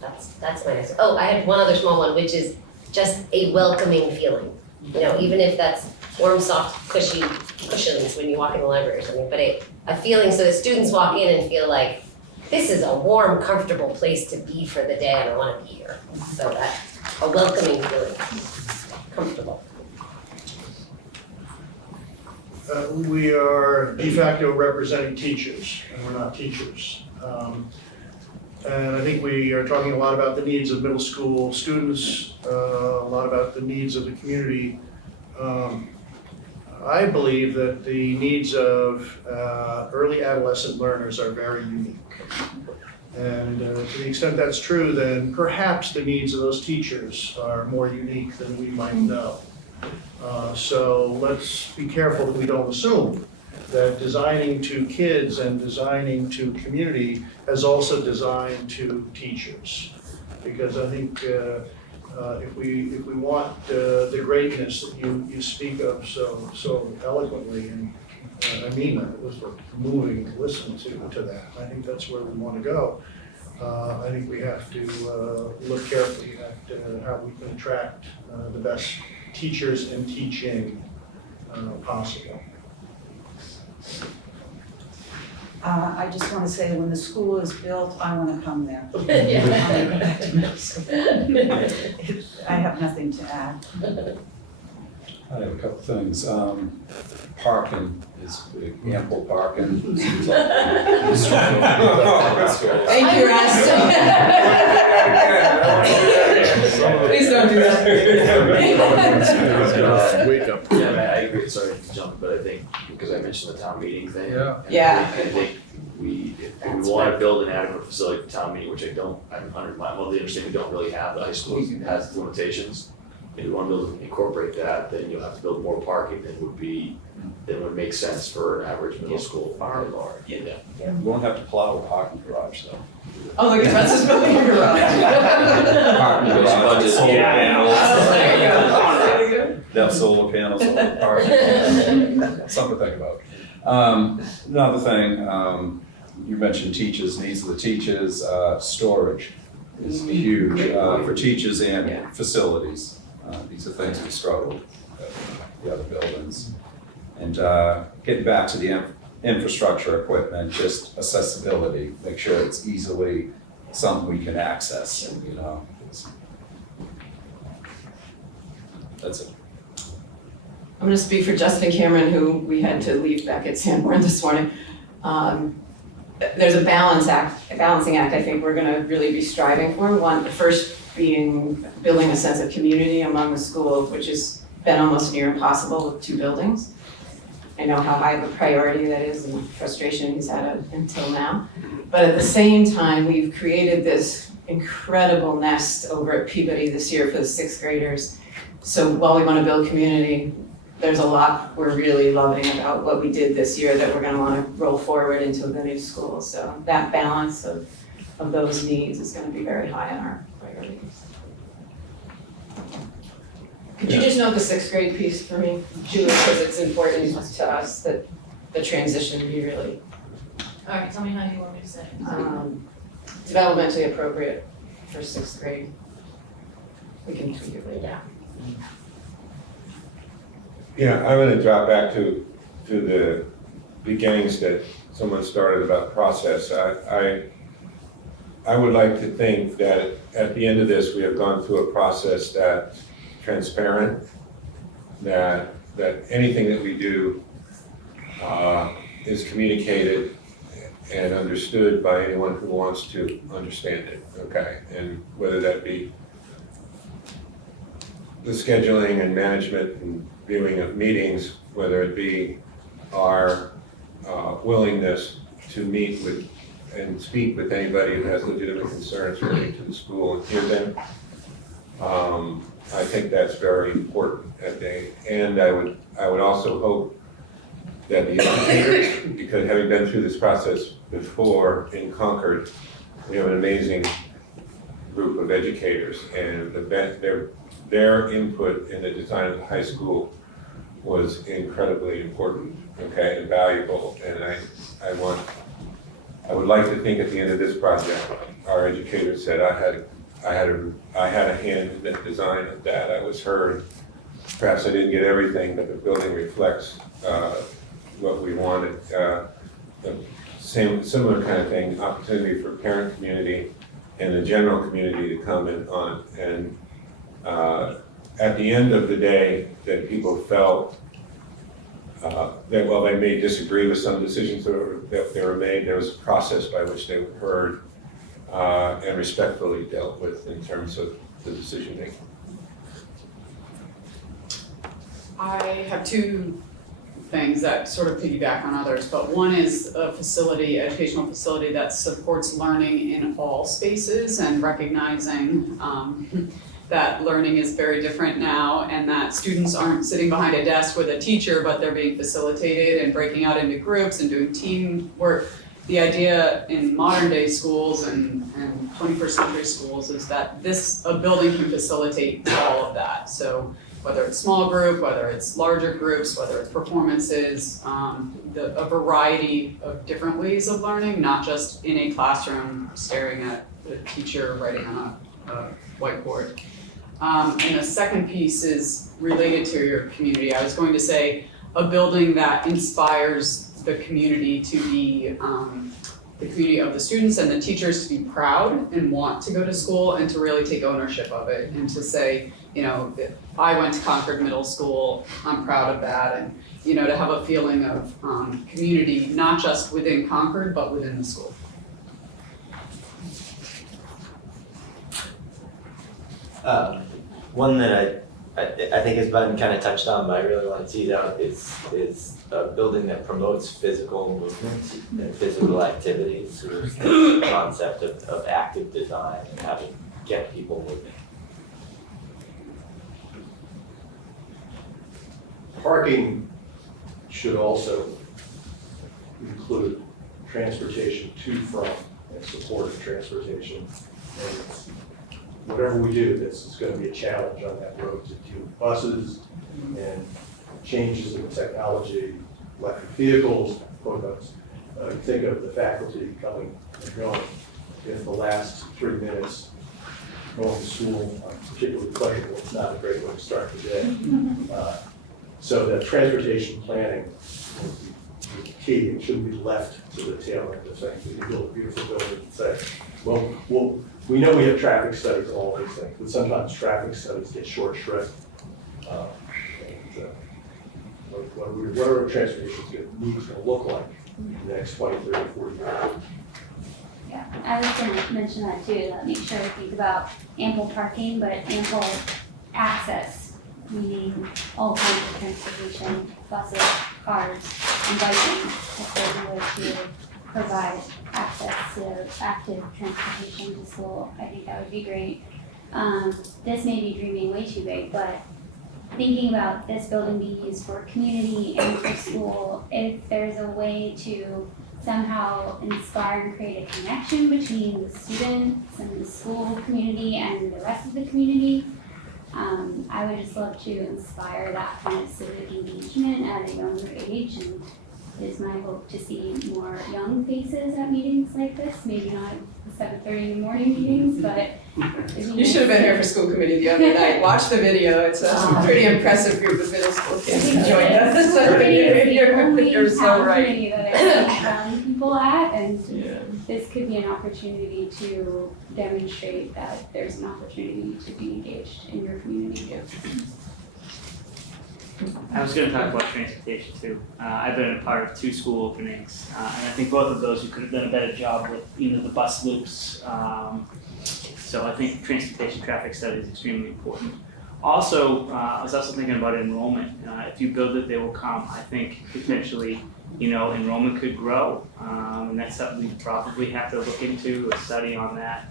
That's my answer. Oh, I had one other small one, which is just a welcoming feeling. You know, even if that's warm, soft, cushy cushions when you walk in the library or something, but a feeling so that students walk in and feel like, this is a warm, comfortable place to be for the day and I wanna be here. So that, a welcoming feeling, comfortable. We are de facto representing teachers, and we're not teachers. And I think we are talking a lot about the needs of middle school students, a lot about the needs of the community. I believe that the needs of early adolescent learners are very unique. And to the extent that's true, then perhaps the needs of those teachers are more unique than we might know. So let's be careful that we don't assume that designing to kids and designing to community is also designed to teachers. Because I think if we want the greatness that you speak of so eloquently, and I mean that, it was moving to listen to that. I think that's where we want to go. I think we have to look carefully at how we can attract the best teachers and teaching possible. I just want to say, when the school is built, I want to come there. I have nothing to add. I have a couple things. Parking is ample parking. Seems like Thank you, Russ. Please don't do that. Wake up. Yeah, I agree, sorry to jump, but I think, because I mentioned the town meeting thing. Yeah. and Yeah. I think if we wanna build an adequate facility for town meeting, which I'm well, the understanding we don't really have, the high school has its limitations. If you wanna build, incorporate that, then you'll have to build more parking than would make sense for an average middle school. Far large. Yeah. You won't have to plow a parking garage though. Oh, look at Russ is building a garage. Parking garage, solar Yeah. panels. They have solar panels on the parking. Something to think about. Another thing, you mentioned teachers, needs of the teachers, storage is huge for teachers and facilities. These are things we struggle with the other buildings. And getting back to the infrastructure equipment, just accessibility, make sure it's easily something we can access, you know. That's it. I'm gonna speak for Justin and Cameron, who we had to leave back at Sanborn this morning. There's a balancing act I think we're gonna really be striving for. One, the first being building a sense of community among the schools, which has been almost near impossible with 2 buildings. I know how high of a priority that is and frustration he's had until now. But at the same time, we've created this incredible nest over at Peabody this year for the 6th graders. So while we want to build community, there's a lot we're really loving about what we did this year that we're going to want to roll forward into the new school. So that balance of those needs is going to be very high on our priorities. Could you just note the 6th grade piece for me, Julie, because it's important to us that the transition be really All right, tell me how you want me to say it. developmentally appropriate for 6th grade. We can tweak it later. Yeah, I'm gonna drop back to the beginnings that someone started about process. I would like to think that at the end of this, we have gone through a process that's transparent, that anything that we do is communicated and understood by anyone who wants to understand it, okay? And whether that be the scheduling and management and viewing of meetings, whether it be our willingness to meet with and speak with anybody who has legitimate concerns relating to the school and hear them. I think that's very important. And I would also hope that the educators, because having been through this process before in Concord, we have an amazing group of educators, and their input in the design of the high school was incredibly important, okay, and valuable. And I would like to think at the end of this project, our educators said, I I had a hand in the design of that. I was heard. Perhaps I didn't get everything, but the building reflects what we wanted. Similar kind of thing, opportunity for parent community and the general community to comment on. And at the end of the day, that people felt that while they may disagree with some decisions that were made, there was a process by which they were heard and respectfully dealt with in terms of the decision making. I have two things that sort of piggyback on others, but one is a facility, educational facility that supports learning in all spaces and recognizing that learning is very different now and that students aren't sitting behind a desk with a teacher, but they're being facilitated and breaking out into groups and doing teamwork. The idea in modern day schools and 21st century schools is that a building can facilitate all of that. So whether it's small group, whether it's larger groups, whether it's performances, a variety of different ways of learning, not just in a classroom staring at the teacher writing on a whiteboard. And the second piece is related to your community. I was going to say a building that inspires the community to be, the community of the students and the teachers to be proud and want to go to school and to really take ownership of it and to say, you know, I went to Concord Middle School, I'm proud of that, and, you know, to have a feeling of community, not just within Concord, but within the school. One that I think has been kind of touched on, but I really want to tease out is a building that promotes physical movement and physical activities. So the concept of active design and how to get people moving. Parking should also include transportation to, from, and supportive transportation. And whatever we do, this is going to be a challenge on that road to deal with buses and changes in the technology, electric vehicles, hookups. You think of the faculty coming and going. If the last 3 minutes going to school are particularly pleasurable, it's not a great way to start the day. So that transportation planning is key. It shouldn't be left to the tail end of things. We can build a beautiful building and say, well, we know we have traffic studies and all these things, but sometimes traffic studies get short shrift. What are our transportation needs going to look like in the next 20, 30, 40 years? Yeah, I was gonna mention that too, that make sure we think about ample parking, but ample access, meaning all kinds of transportation, buses, cars, and biking, if there's a way to provide access to active transportation to school, I think that would be great. This may be dreaming way too big, but thinking about this building being used for community and for school, if there's a way to somehow inspire and create a connection between the students and the school community and the rest of the community, I would just love to inspire that kind of civic engagement at a younger age, and it is my hope to see more young faces at meetings like this, maybe not 7:30 in the morning meetings, but You should have been here for school committee the other night. Watch the video. It's a pretty impressive group of middle school kids who joined us. You're so right. That I see young people at, and this could be an opportunity to demonstrate that there's an opportunity to be engaged in your community. I was going to talk about transportation too. I've been a part of 2 school openings, and I think both of those you could have done a better job with, the bus loops. So I think transportation traffic study is extremely important. Also, I was also thinking about enrollment. If you build it, they will come. I think potentially, enrollment could grow, and that's something we probably have to look into, a study on that.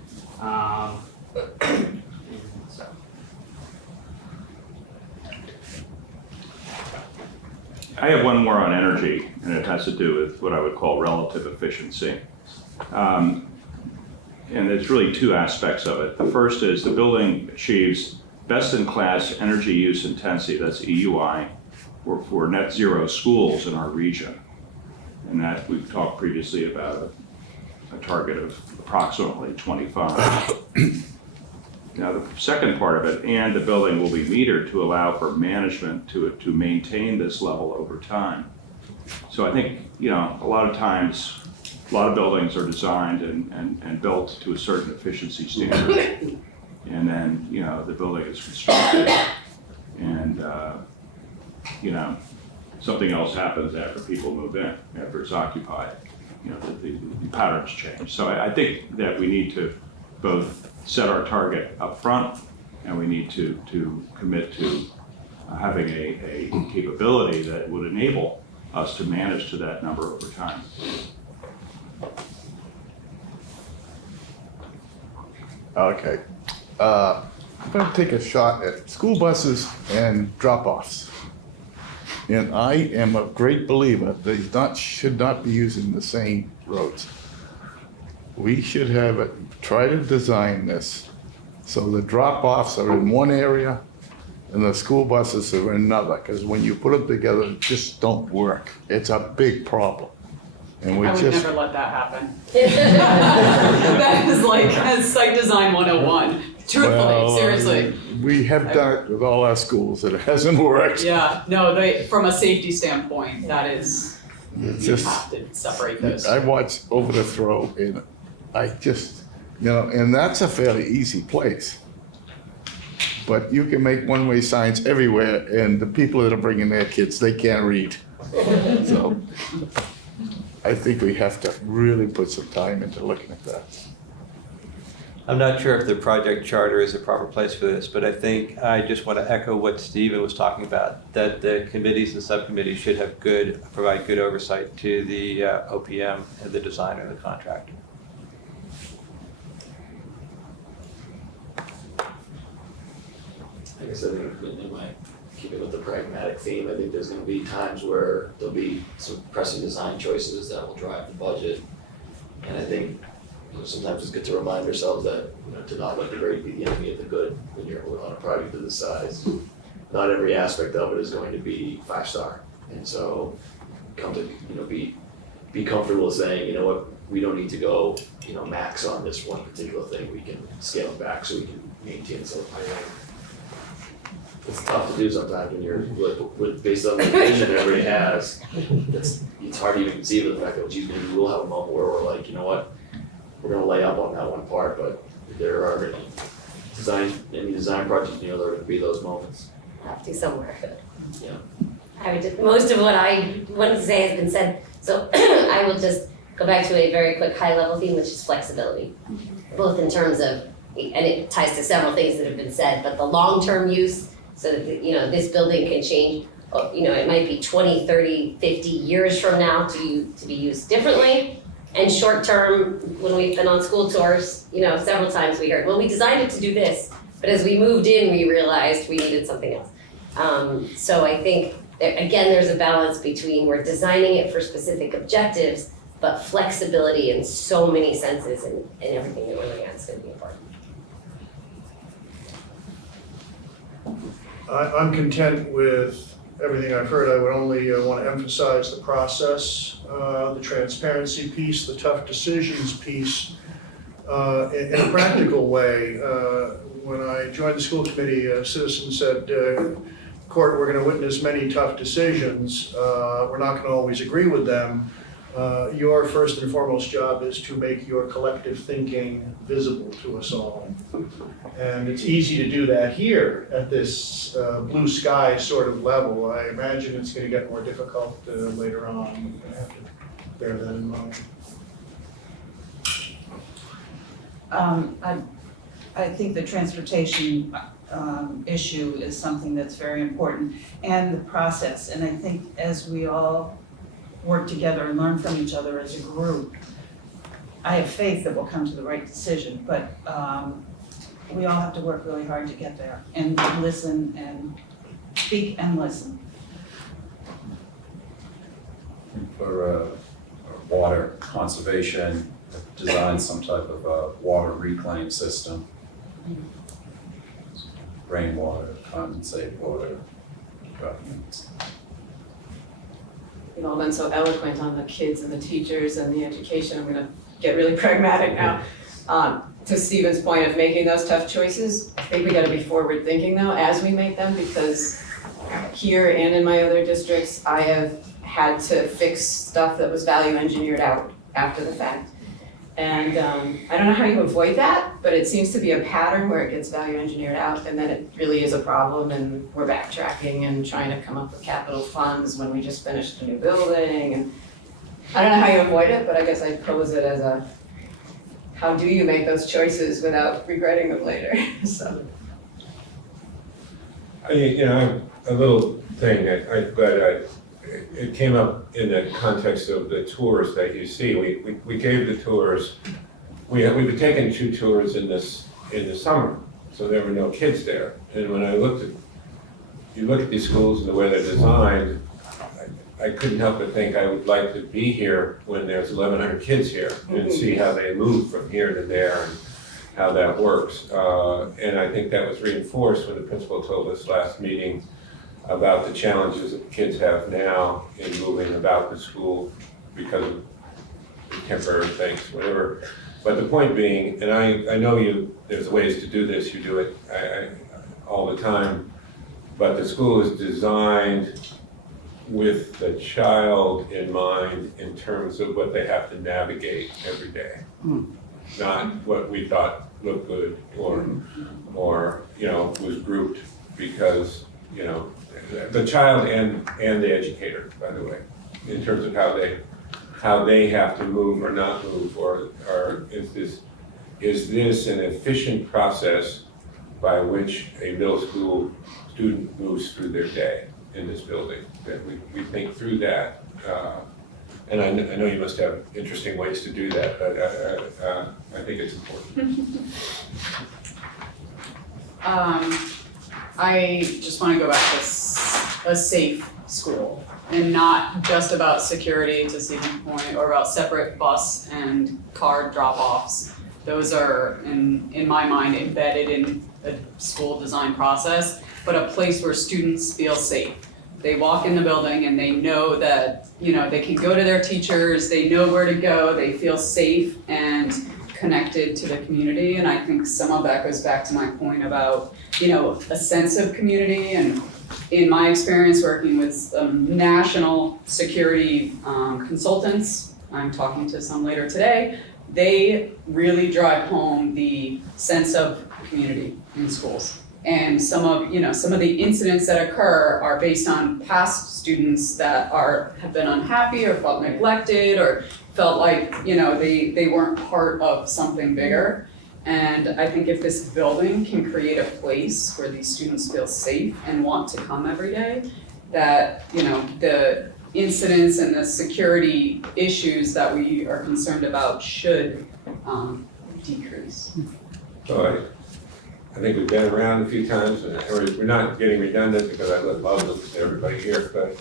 So. I have one more on energy, and it has to do with what I would call relative efficiency. And there's really 2 aspects of it. The first is the building achieves best-in-class energy use intensity, that's EUI, for net zero schools in our region. And that we've talked previously about a target of approximately 25. Now, the second part of it, and the building will be metered to allow for management to maintain this level over time. So I think, a lot of times, a lot of buildings are designed and built to a certain efficiency standard. And then, the building is constructed and, something else happens after people move in, after it's occupied. The patterns change. So I think that we need to both set our target up front, and we need to commit to having a capability that would enable us to manage to that number over time. Okay. I'm gonna take a shot at school buses and drop-offs. And I am a great believer they should not be using the same roads. We should try to design this so the drop-offs are in one area and the school buses are in another, because when you put them together, they just don't work. It's a big problem. And we I would just, never let that happen. That is like site design 101. Truthfully, well, seriously. We have done it with all our schools, and it hasn't worked. Yeah, no, from a safety standpoint, that is, It's you just, have to separate those. I watched Over the Throw, and I just, and that's a fairly easy place. But you can make one-way signs everywhere, and the people that are bringing their kids, they can't read. So I think we have to really put some time into looking at that. I'm not sure if the project charter is the proper place for this, but I think I just want to echo what Stephen was talking about, that the committees and subcommittees should have provide good oversight to the OPM and the designer and the contractor. I guess I think in my keeping with the pragmatic theme, I think there's gonna be times where there'll be some pressing design choices that will drive the budget. And I think sometimes it's good to remind ourselves that, to not let the great be the enemy of the good when you're on a project of this size. Not every aspect of it is going to be 5-star. And so come to, be comfortable saying, you know what, we don't need to go, max on this one particular thing. We can scale it back so we can maintain some. It's tough to do sometimes when you're based on the vision everybody has. It's hard to even conceive of the fact that, geez, maybe we'll have a moment where we're like, you know what, we're gonna lay up on that one part, but there are any design projects, there are gonna be those moments. Have to somewhere. Yeah. Most of what I wanted to say has been said, so I will just go back to a very quick high-level theme, which is flexibility. Both in terms of, and it ties to several things that have been said, but the long-term use, so that, this building can change, it might be 20, 30, 50 years from now to be used differently. And short-term, when we've been on school tours, several times we heard, well, we designed it to do this, but as we moved in, we realized we needed something else. So I think, again, there's a balance between we're designing it for specific objectives, but flexibility in so many senses and everything that we're looking at is going to be important. I'm content with everything I've heard. I would only want to emphasize the process, the transparency piece, the tough decisions piece, in a practical way. When I joined the school committee, a citizen said, Court, we're going to witness many tough decisions. We're not going to always agree with them. Your first and foremost job is to make your collective thinking visible to us all. And it's easy to do that here at this blue sky sort of level. I imagine it's going to get more difficult later on. We're going to have to bear that in mind. I think the transportation issue is something that's very important, and the process. And I think as we all work together and learn from each other as a group, I have faith that we'll come to the right decision, but we all have to work really hard to get there and listen and speak and listen. For water conservation, design some type of a water reclaim system. Rainwater, condensate water, documents. You've all been so eloquent on the kids and the teachers and the education. I'm gonna get really pragmatic now. to Stephen's point of making those tough choices, I think we gotta be forward thinking though, as we make them, because here and in my other districts, I have had to fix stuff that was value engineered out after the fact. And I don't know how you avoid that, but it seems to be a pattern where it gets value engineered out and then it really is a problem and we're backtracking and trying to come up with capital funds when we just finished a new building. And I don't know how you avoid it, but I guess I'd pose it as a, how do you make those choices without regretting them later? So. A little thing, it came up in the context of the tours that you see. We gave the tours, we've taken 2 tours in the summer, so there were no kids there. And when I you look at these schools and the way they're designed, I couldn't help but think I would like to be here when there's 1,100 kids here and see how they move from here to there and how that works. And I think that was reinforced when the principal told us last meeting about the challenges that kids have now in moving about the school because of temporary things, whatever. But the point being, and I know there's ways to do this, you do it all the time, but the school is designed with the child in mind in terms of what they have to navigate every day. Not what we thought looked good or was grouped because, the child and the educator, by the way, in terms of how they have to move or not move, or is this an efficient process by which a middle school student moves through their day in this building? That we think through that. And I know you must have interesting ways to do that, but I think it's important. I just want to go back to a safe school and not just about security to Stephen's point or about separate bus and car drop-offs. Those are, in my mind, embedded in a school design process, but a place where students feel safe. They walk in the building and they know that, they can go to their teachers, they know where to go, they feel safe and connected to the community. And I think some of that goes back to my point about, a sense of community. And in my experience working with national security consultants, I'm talking to some later today, they really drive home the sense of community in schools. And some of the incidents that occur are based on past students that have been unhappy or felt neglected or felt like, they weren't part of something bigger. And I think if this building can create a place where these students feel safe and want to come every day, that, the incidents and the security issues that we are concerned about should decrease. So I think we've been around a few times, and we're not getting redundant because I love everybody here, but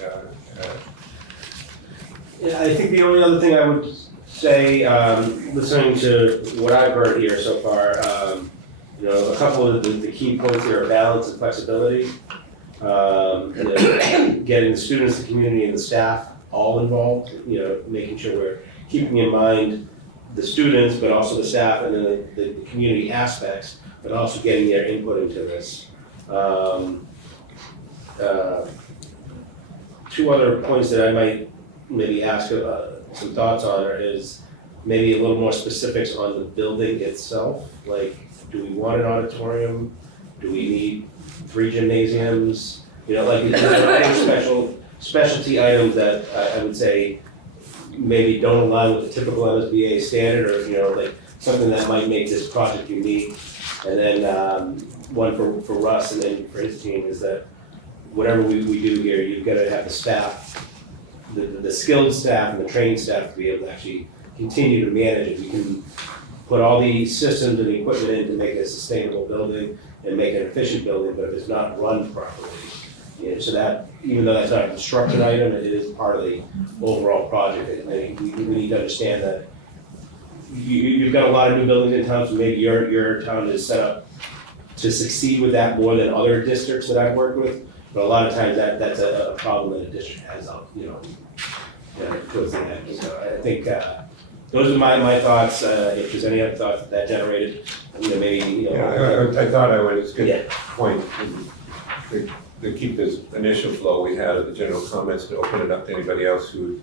I think the only other thing I would say, listening to what I've heard here so far, a couple of the key points here are balance and flexibility. Getting the students, the community, and the staff all involved, making sure we're keeping in mind the students, but also the staff and then the community aspects, but also getting their input into this. 2 other points that I might maybe ask some thoughts on is maybe a little more specifics on the building itself. Like, do we want an auditorium? Do we need 3 gymnasiums? Specialty items that I would say maybe don't align with the typical MSBA standard, or something that might make this project unique. And then one for Russ and then for his team is that whatever we do here, you've got to have the staff, the skilled staff and the trained staff to be able to actually continue to manage it. We can put all the systems and the equipment in to make a sustainable building and make an efficient building, but if it's not run properly, so that even though that's not a construction item, it is part of the overall project. And we need to understand that you've got a lot of new buildings in town, so maybe your town is set up to succeed with that more than other districts that I've worked with. But a lot of times that's a problem that a district has, towards the end. So I think those are my thoughts, if there's any other thoughts that generated, maybe, Yeah, I thought I would, it's a Yeah. good point, to keep this initial flow we had of the general comments, to open it up to anybody else who's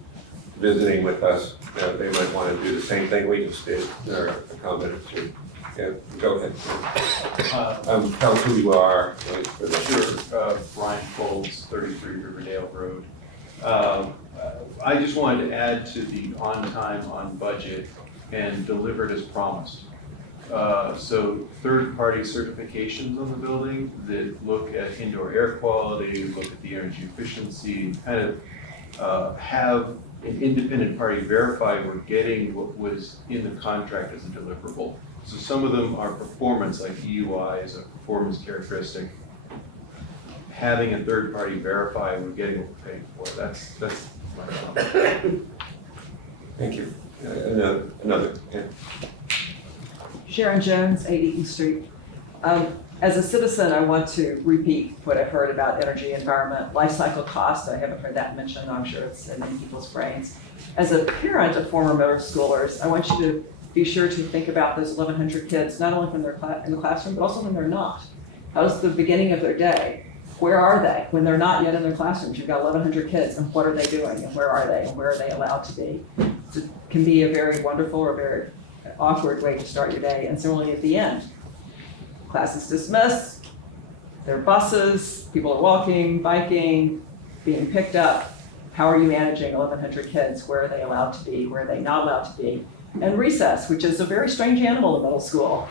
visiting with us. They might want to do the same thing we just did, or a comment or two. Yeah, go ahead. Tell us who you are. Sure, Brian Folds, 33 Riverdale Road. I just wanted to add to the on time, on budget, and delivered as promised. So third-party certifications on the building that look at indoor air quality, look at the energy efficiency, kind of have an independent party verify we're getting what was in the contract as a deliverable. So some of them are performance, like EUI is a performance characteristic. Having a third party verify we're getting what we're paying for, that's my comment. Thank you. Another. Yeah. Sharon Jones, 8 Eaton Street. As a citizen, I want to repeat what I've heard about energy, environment, life cycle cost. I haven't heard that mentioned. I'm sure it's in many people's brains. As a parent of former middle schoolers, I want you to be sure to think about those 1,100 kids, not only when they're in the classroom, but also when they're not. How's the beginning of their day? Where are they when they're not yet in their classrooms? You've got 1,100 kids, and what are they doing, and where are they, and where are they allowed to be? It can be a very wonderful or very awkward way to start your day. And similarly at the end, class is dismissed, there are buses, people are walking, biking, being picked up. How are you managing 1,100 kids? Where are they allowed to be? Where are they not allowed to be? And recess, which is a very strange animal in middle school,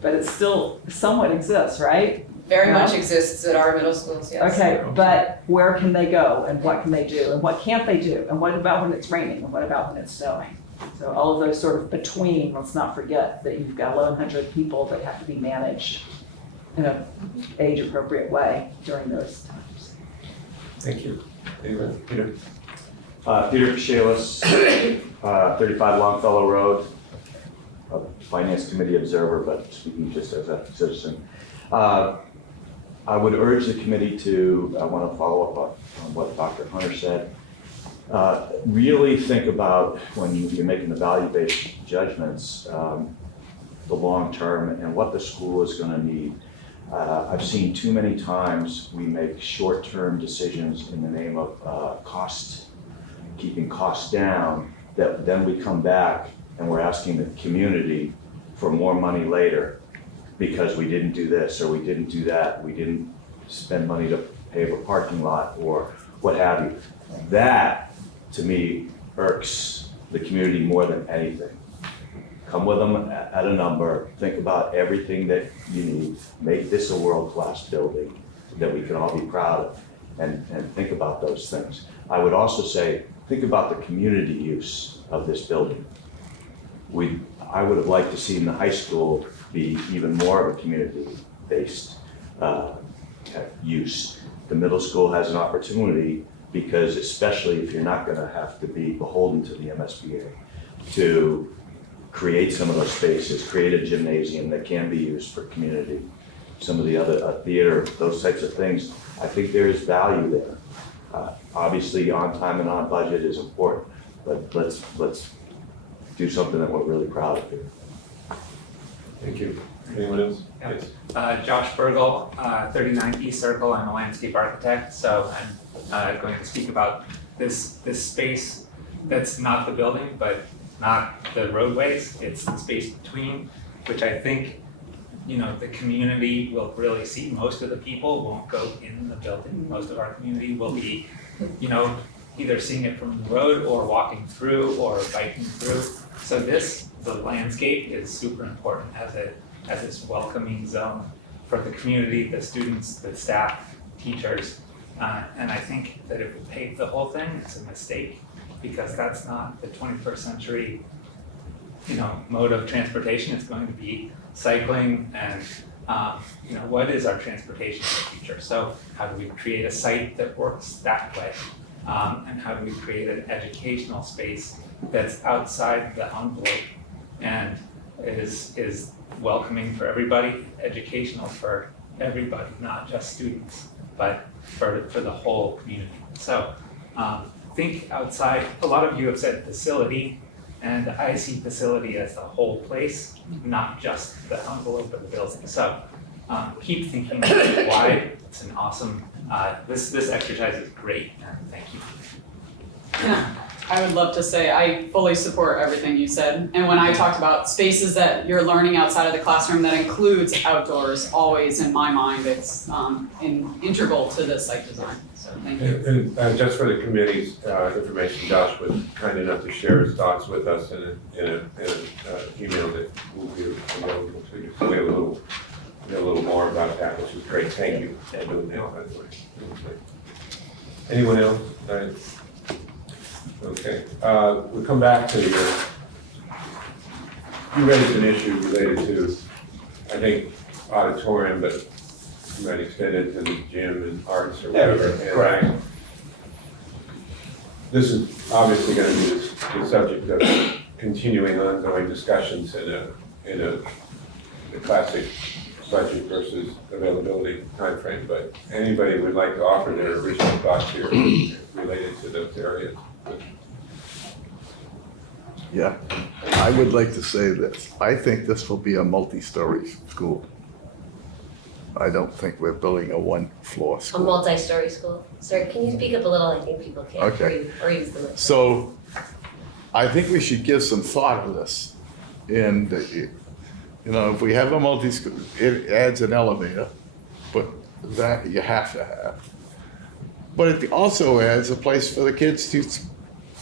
but it still somewhat exists, right? Very much exists at our middle schools, yes. Okay, but where can they go, and what can they do, and what can't they do, and what about when it's raining, and what about when it's snowing? So all of those sort of between, let's not forget that you've got 1,100 people that have to be managed in an age-appropriate way during those times. Thank you. Peter. Peter Kashalis, 35 Longfellow Road, a Finance Committee observer, but speaking just as a citizen. I would urge the committee to, I want to follow up on what Dr. Hunter said. Really think about when you're making the value-based judgments, the long term and what the school is going to need. I've seen too many times we make short-term decisions in the name of cost, keeping costs down, that then we come back and we're asking the community for more money later because we didn't do this or we didn't do that, we didn't spend money to pave a parking lot or what have you. That, to me, irks the community more than anything. Come with them at a number, think about everything that you need, make this a world-class building that we can all be proud of, and think about those things. I would also say, think about the community use of this building. I would have liked to see the high school be even more of a community-based use. The middle school has an opportunity because, especially if you're not going to have to be beholden to the MSBA, to create some of those spaces, create a gymnasium that can be used for community, some of the other theater, those types of things. I think there is value there. Obviously, on time and on budget is important, but let's do something that we're really proud of here. Thank you. Anyone else? Yes. Josh Burgle, 39 East Circle. I'm a landscape architect, so I'm going to speak about this space that's not the building, but not the roadways. It's the space between, which I think, the community will really see. Most of the people won't go in the building. Most of our community will be, either seeing it from the road or walking through or biking through. So the landscape is super important as this welcoming zone for the community, the students, the staff, teachers. And I think that if we pave the whole thing, it's a mistake, because that's not the 21st century, mode of transportation. It's going to be cycling and, what is our transportation in the future? So how do we create a site that works that way? And how do we create an educational space that's outside the envelope and is welcoming for everybody, educational for everybody, not just students, but for the whole community. So think outside. A lot of you have said facility, And I see facility as the whole place, not just the envelope of the building. So keep thinking wide. It's an awesome, this exercise is great. Thank you. Yeah, I would love to say I fully support everything you said. And when I talked about spaces that you're learning outside of the classroom, that includes outdoors, always in my mind, it's integral to the site design. So thank you. And just for the committee's information, Josh was kind enough to share his thoughts with us in an email that will be available to you. So we have a little more about that, which is great. Thank you for doing that, by the way. Anyone else? Okay. We'll come back to you raised an issue related to, I think, auditorium, but you might extend it to the gym and arts or whatever. Correct. This is obviously going to be the subject of continuing ongoing discussions in a classic budget versus availability timeframe. But anybody would like to offer their original thoughts here related to those areas? Yeah, I would like to say this. I think this will be a multi-story school. I don't think we're building a one-floor A school. multi-story school. Sir, can you speak up a little? I think people can't hear Okay. you or use the mic. So I think we should give some thought to this. And, if we have a multi-school, it adds an elevator, but that you have to have. But it also adds a place for the kids to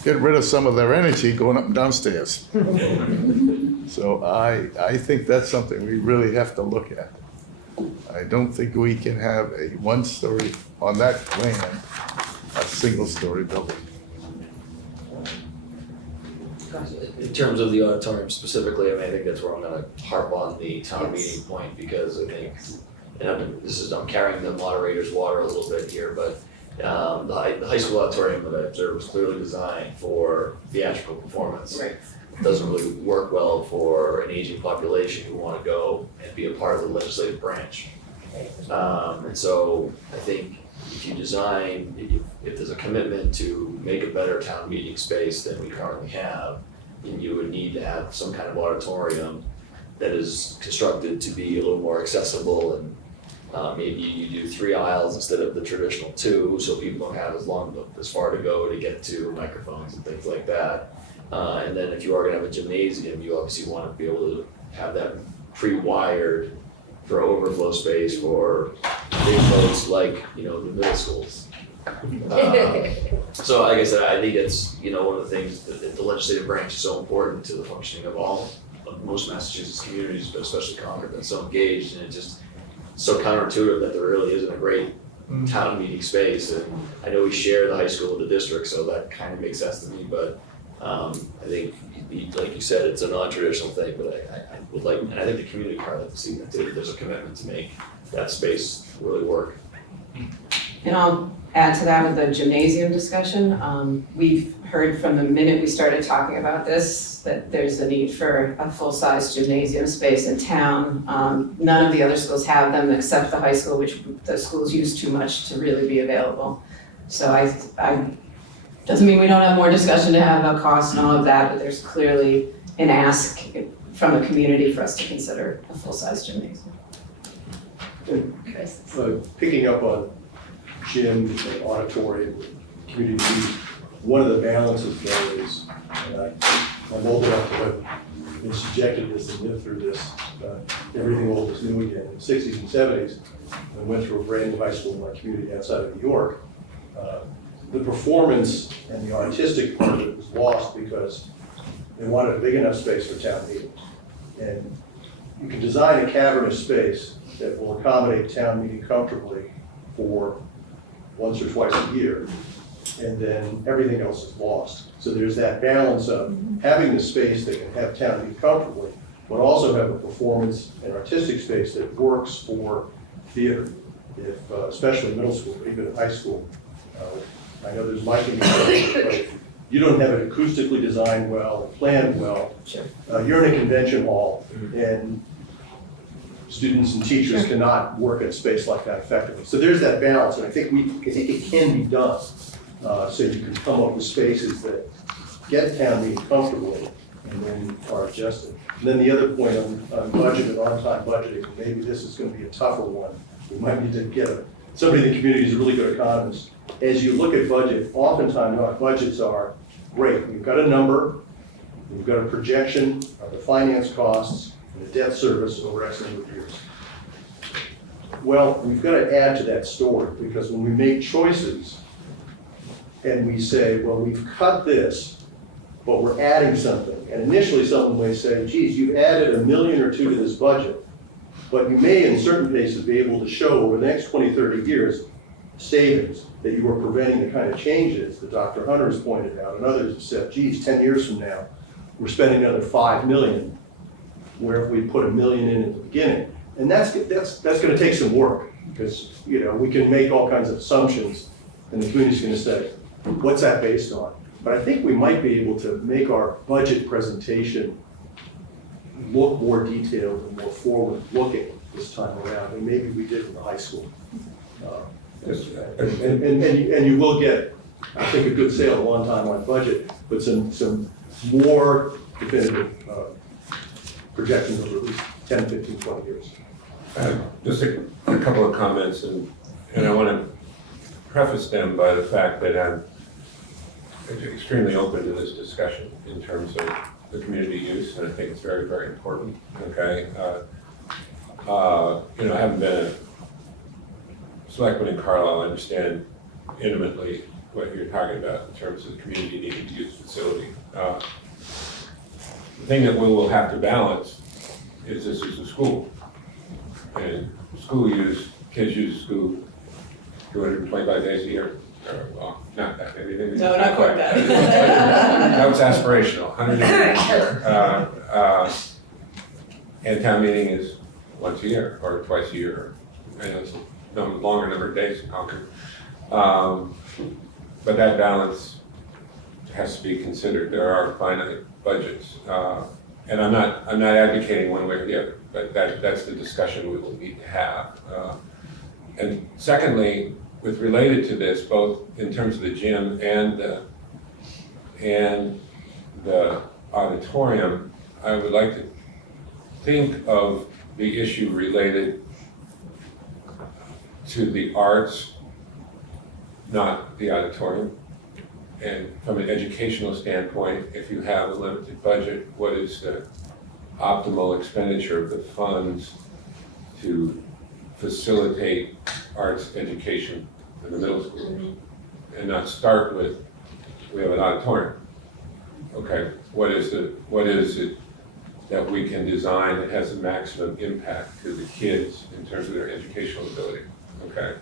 get rid of some of their energy going up and downstairs. So I think that's something we really have to look at. I don't think we can have a one-story, on that plan, a single-story building. In terms of the auditorium specifically, I think that's where I'm gonna harp on the town meeting point, because I think, and I'm carrying the moderator's water a little bit here, but the high school auditorium that I observed was clearly designed for theatrical performance. Right. It doesn't really work well for an aging population who wanna go and be a part of the legislative branch. And so I think if you design, if there's a commitment to make a better town meeting space than we currently have, then you would need to have some kind of auditorium that is constructed to be a little more accessible, and maybe you do 3 aisles instead of the traditional 2, so people don't have as far to go to get to microphones and things like that. And then if you are gonna have a gymnasium, you obviously wanna be able to have that pre-wired for overflow space for big folks like, the middle schools. So like I said, I think it's, one of the things that the legislative branch is so important to the functioning of most Massachusetts communities, but especially Concord, that's so engaged, and it just so counterintuitive that there really isn't a great town meeting space. And I know we share the high school with the district, so that kind of makes sense to me, but I think, like you said, it's a non-traditional thing, but I would like, and I think the community would probably like to see that too. There's a commitment to make that space really work. And I'll add to that with the gymnasium discussion. We've heard from the minute we started talking about this, that there's a need for a full-size gymnasium space in town. None of the other schools have them except the high school, which the schools use too much to really be available. So I doesn't mean we don't have more discussion to have about cost and all of that, but there's clearly an ask from the community for us to consider a full-size gymnasium. Picking up on gym and auditorium, community use, one of the balances there is, and I'm old enough to have been subjected to this and lived through this, everything old is new again. In the 60s and 70s, I went through a brand new high school in my community outside of New York. The performance and the artistic part of it was lost because they wanted a big enough space for town meetings. And you can design a cavernous space that will accommodate town meeting comfortably for once or twice a year, and then everything else is lost. So there's that balance of having the space that can have town meeting comfortably, but also have a performance and artistic space that works for theater, if especially middle school, but even high school. I know there's lighting, but if you don't have it acoustically designed well and planned well, you're in a convention hall, and students and teachers cannot work in a space like that effectively. So there's that balance, and I think it can be done. So you can come up with spaces that get town meeting comfortably, and then are adjusted. And then the other point on budget and on-time budgeting, maybe this is gonna be a tougher one. We might need to get somebody in the community who's a really good economist. As you look at budget, oftentimes our budgets are great. We've got a number, we've got a projection of the finance costs and the debt service over X number of years. Well, we've got to add to that story, because when we make choices and we say, well, we've cut this, but we're adding something. And initially someone may say, geez, you've added $1 million or $2 million to this budget, but you may in certain cases be able to show over the next 20, 30 years savings, that you are preventing the kind of changes that Dr. Hunter has pointed out, and others have said, geez, 10 years from now, we're spending another $5 million, where if we put $1 million in at the beginning. And that's gonna take some work, because we can make all kinds of assumptions, and the community's gonna say, what's that based on? But I think we might be able to make our budget presentation look more detailed and more forward-looking this time around, and maybe we did in the high school. And you will get, I think, a good sale a long time on budget, but some more definitive projections over at least 10, 15, 20 years. Just a couple of comments, and I want to preface them by the fact that I'm extremely open to this discussion in terms of the community use, and I think it's very, very important. Okay, I haven't been a selectman in Carlisle. I understand intimately what you're talking about in terms of the community needing to use the facility. The thing that we will have to balance is this is a school, and school use, kids use school 225 days a year. Well, not that, maybe. No, not quite that. That was aspirational, 100 days a year. And town meeting is once a year or twice a year. I know it's a longer number of days in Concord. But that balance has to be considered. There are finite budgets. And I'm not advocating one way or the other, but that's the discussion we will need to have. And secondly, with related to this, both in terms of the gym and the auditorium, I would like to think of the issue related to the arts, not the auditorium. And from an educational standpoint, if you have a limited budget, what is the optimal expenditure of the funds to facilitate arts education in the middle school? Mm-hmm. And not start with, we have an auditorium. Okay, what is it that we can design that has the maximum impact to the kids in terms of their educational ability? Okay,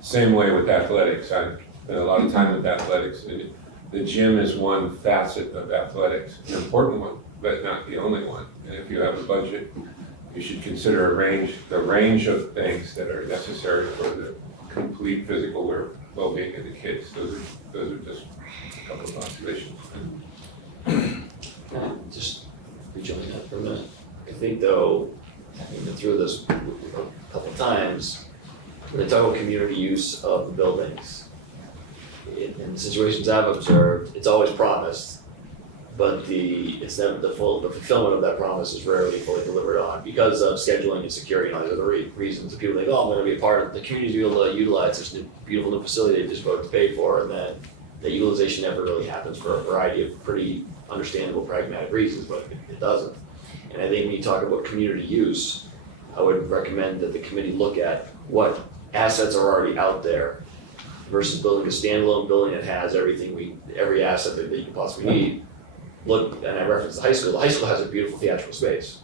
same way with athletics. I've spent a lot of time with athletics. The gym is one facet of athletics, an important one, but not the only one. And if you have a budget, you should consider the range of things that are necessary for the complete physical well-being of the kids. Those are just a couple of observations. Just rejoin that for a minute. I think though, having been through this a couple of times, when they talk about community use of the buildings, in the situations I've observed, it's always promised, but it's never the fulfillment of that promise is rarely fully delivered on because of scheduling and security and all the other reasons. And people think, oh, I'm going to be a part of the community to be able to utilize this beautiful new facility they just voted to pay for, and then the utilization never really happens for a variety of pretty understandable pragmatic reasons, but it doesn't. And I think when you talk about community use, I would recommend that the committee look at what assets are already out there versus building a standalone building that has every asset that you can possibly need. Look, and I referenced the high school. The high school has a beautiful theatrical space.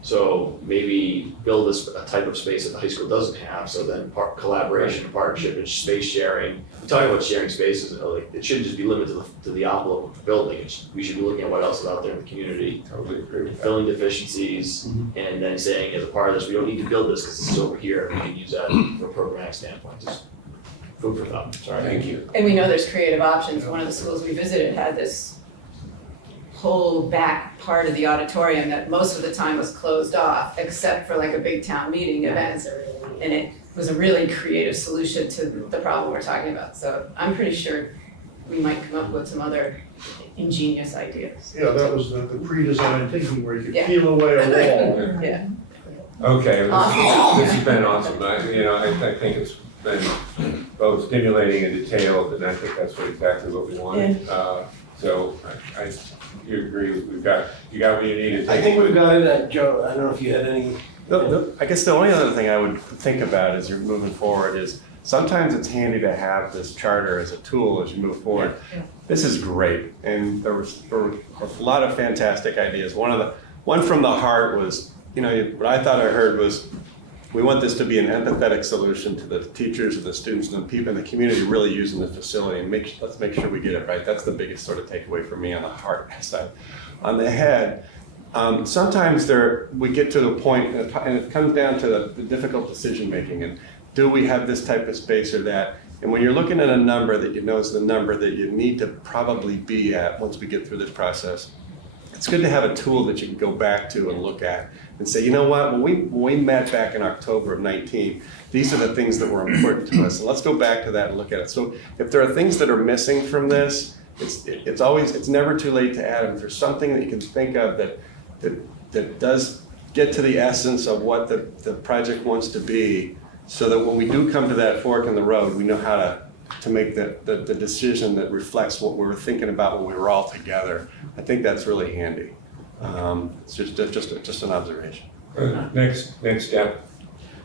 So maybe build a type of space that the high school doesn't have, so then collaboration, partnership, and space sharing. We're talking about sharing spaces, it shouldn't just be limited to the envelope of the building. We should be looking at what else is out there in the community. Totally agree with that. Filling deficiencies, and then saying as a part of this, we don't need to build this because this is over here. We can use that from a programmatic standpoint. Just food for thought. Sorry. Thank you. And we know there's creative options. One of the schools we visited had this whole back part of the auditorium that most of the time was closed off, except for like a big town meeting event. And it was a really creative solution to the problem we're talking about. So I'm pretty sure we might come up with some other ingenious ideas. Yeah, that was the pre-design thinking where you could Yeah. peel away a wall. Yeah. Okay, Awesome. this has been awesome. I think it's been both stimulating and detailed, and I think that's exactly what we wanted. So you agree, you got what you needed. I think we've got it, Joe, I don't know if you had any. I guess the only other thing I would think about as you're moving forward is sometimes it's handy to have this charter as a tool as you move forward. This is great, and there were a lot of fantastic ideas. One from the heart was, what I thought I heard was, we want this to be an empathetic solution to the teachers and the students and the people in the community really using the facility, and let's make sure we get it right. That's the biggest sort of takeaway for me on the heart side. On the head, sometimes we get to the point, and it comes down to the difficult decision making, and do we have this type of space or that? And when you're looking at a number that you know is the number that you need to probably be at once we get through this process, it's good to have a tool that you can go back to and look at and say, you know what, when we met back in October of 19, these are the things that were important to us. So let's go back to that and look at it. So if there are things that are missing from this, it's never too late to add them. If there's something that you can think of that does get to the essence of what the project wants to be, so that when we do come to that fork in the road, we know how to make the decision that reflects what we were thinking about when we were all together. I think that's really handy. It's just an observation. Next step.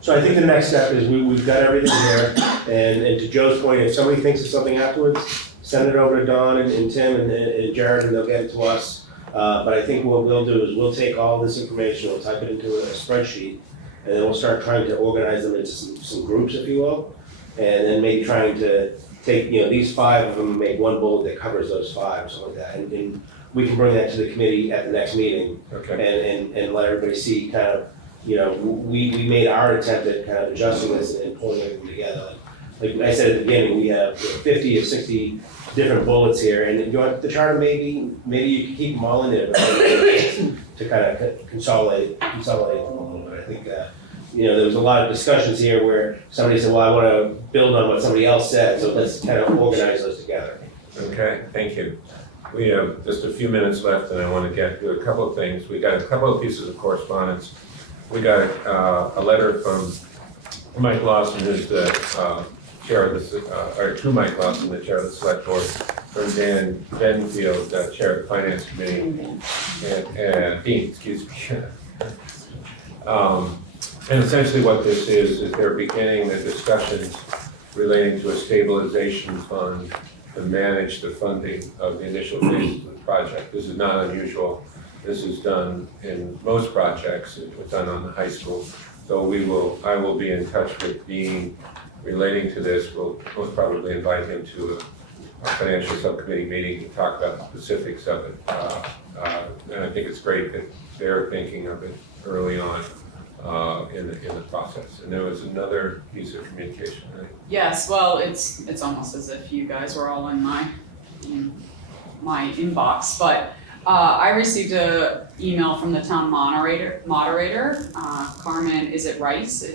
So I think the next step is we've got everything there, and to Joe's point, if somebody thinks of something afterwards, send it over to Don and Tim and Jared, and they'll get it to us. But I think what we'll do is we'll take all this information, we'll type it into a spreadsheet, and then we'll start trying to organize them into some groups, if you will, and then maybe trying to take, these 5 of them, make one bullet that covers those 5, or something like that, and we can bring that to the committee at the next meeting. Okay. And let everybody see kind of, we made our attempt at kind of adjusting this and pulling everything together. Like I said at the beginning, we have 50 or 60 different bullets here, and the charter maybe you can keep them all in there, but to kind of consolidate them a little bit. I think there was a lot of discussions here where somebody said, well, I want to build on what somebody else said, so let's kind of organize those together. Okay, thank you. We have just a few minutes left, and I want to get to a couple of things. We got a couple of pieces of correspondence. We got a letter from Mike Lawson, who's the chair of the, or to Mike Lawson, the chair of the select board, from Dan Benfield, chair of the finance committee, and Dean, excuse me. And essentially what this is they're beginning the discussions relating to a stabilization fund to manage the funding of the initial phases of the project. This is not unusual. This is done in most projects. It was done on the high school. So I will be in touch with Dean relating to this. We'll most probably invite him to a financial subcommittee meeting to talk about the specifics of it. And I think it's great that they're thinking of it early on in the process. And there was another piece of communication, right? Yes, well, it's almost as if you guys were all in my inbox, but I received an email from the town moderator, Carmen, is it Reese,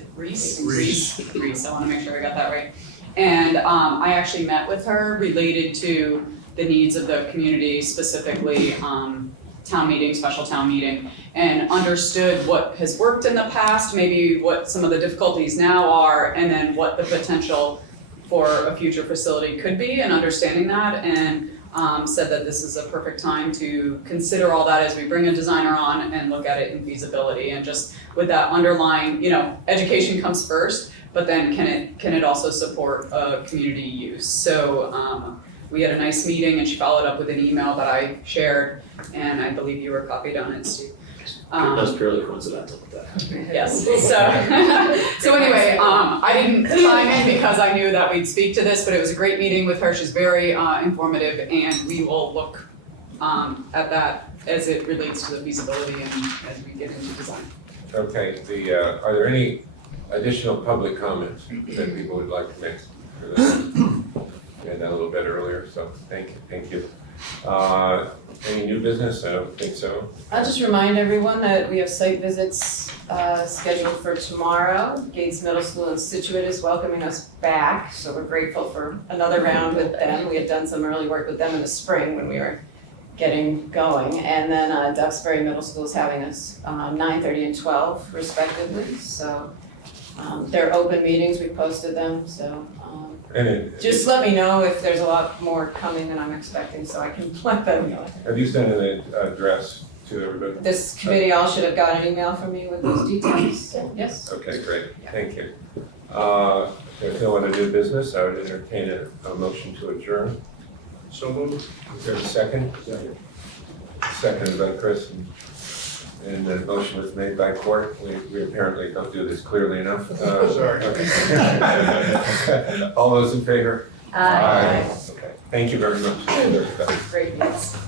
I wanna make sure I got that right. And I actually met with her related to the needs of the community, specifically town meeting, special town meeting, and understood what has worked in the past, maybe what some of the difficulties now are, and then what the potential for a future facility could be, and understanding that, and said that this is a perfect time to consider all that as we bring a designer on and look at it in feasibility, and just with that underlying, education comes first, but then can it also support community use? So we had a nice meeting, and she followed up with an email that I shared, and I believe you were copied on it, Steve. That's purely coincidental with that. Yes, so anyway, I didn't chime in because I knew that we'd speak to this, but it was a great meeting with her. She's very informative, and we will look at that as it relates to the feasibility and as we get into design. Okay, are there any additional public comments that people would like to make? We had that a little bit earlier, so thank you. Any new business? I don't think so. I'll just remind everyone that we have site visits scheduled for tomorrow. Gates Middle School in Situate is welcoming us back, so we're grateful for another round with them. We had done some early work with them in the spring when we were getting going. And then Duxbury Middle School is having us 9:30 and 12 respectively. So they're open meetings, we posted them, so just let me know if there's a lot more coming than I'm expecting so I can let them know. Have you sent an address to everybody? This committee all should have got an email from me with those details. Yes? Okay, great, thank you. If no other new business, I would entertain a motion to adjourn. So moved. Is there a second? Seconded by Chris, and the motion was made by Court. We apparently don't do this clearly enough. Sorry. Okay. All those in favor? Aye. Okay, thank you very much. Great, yes.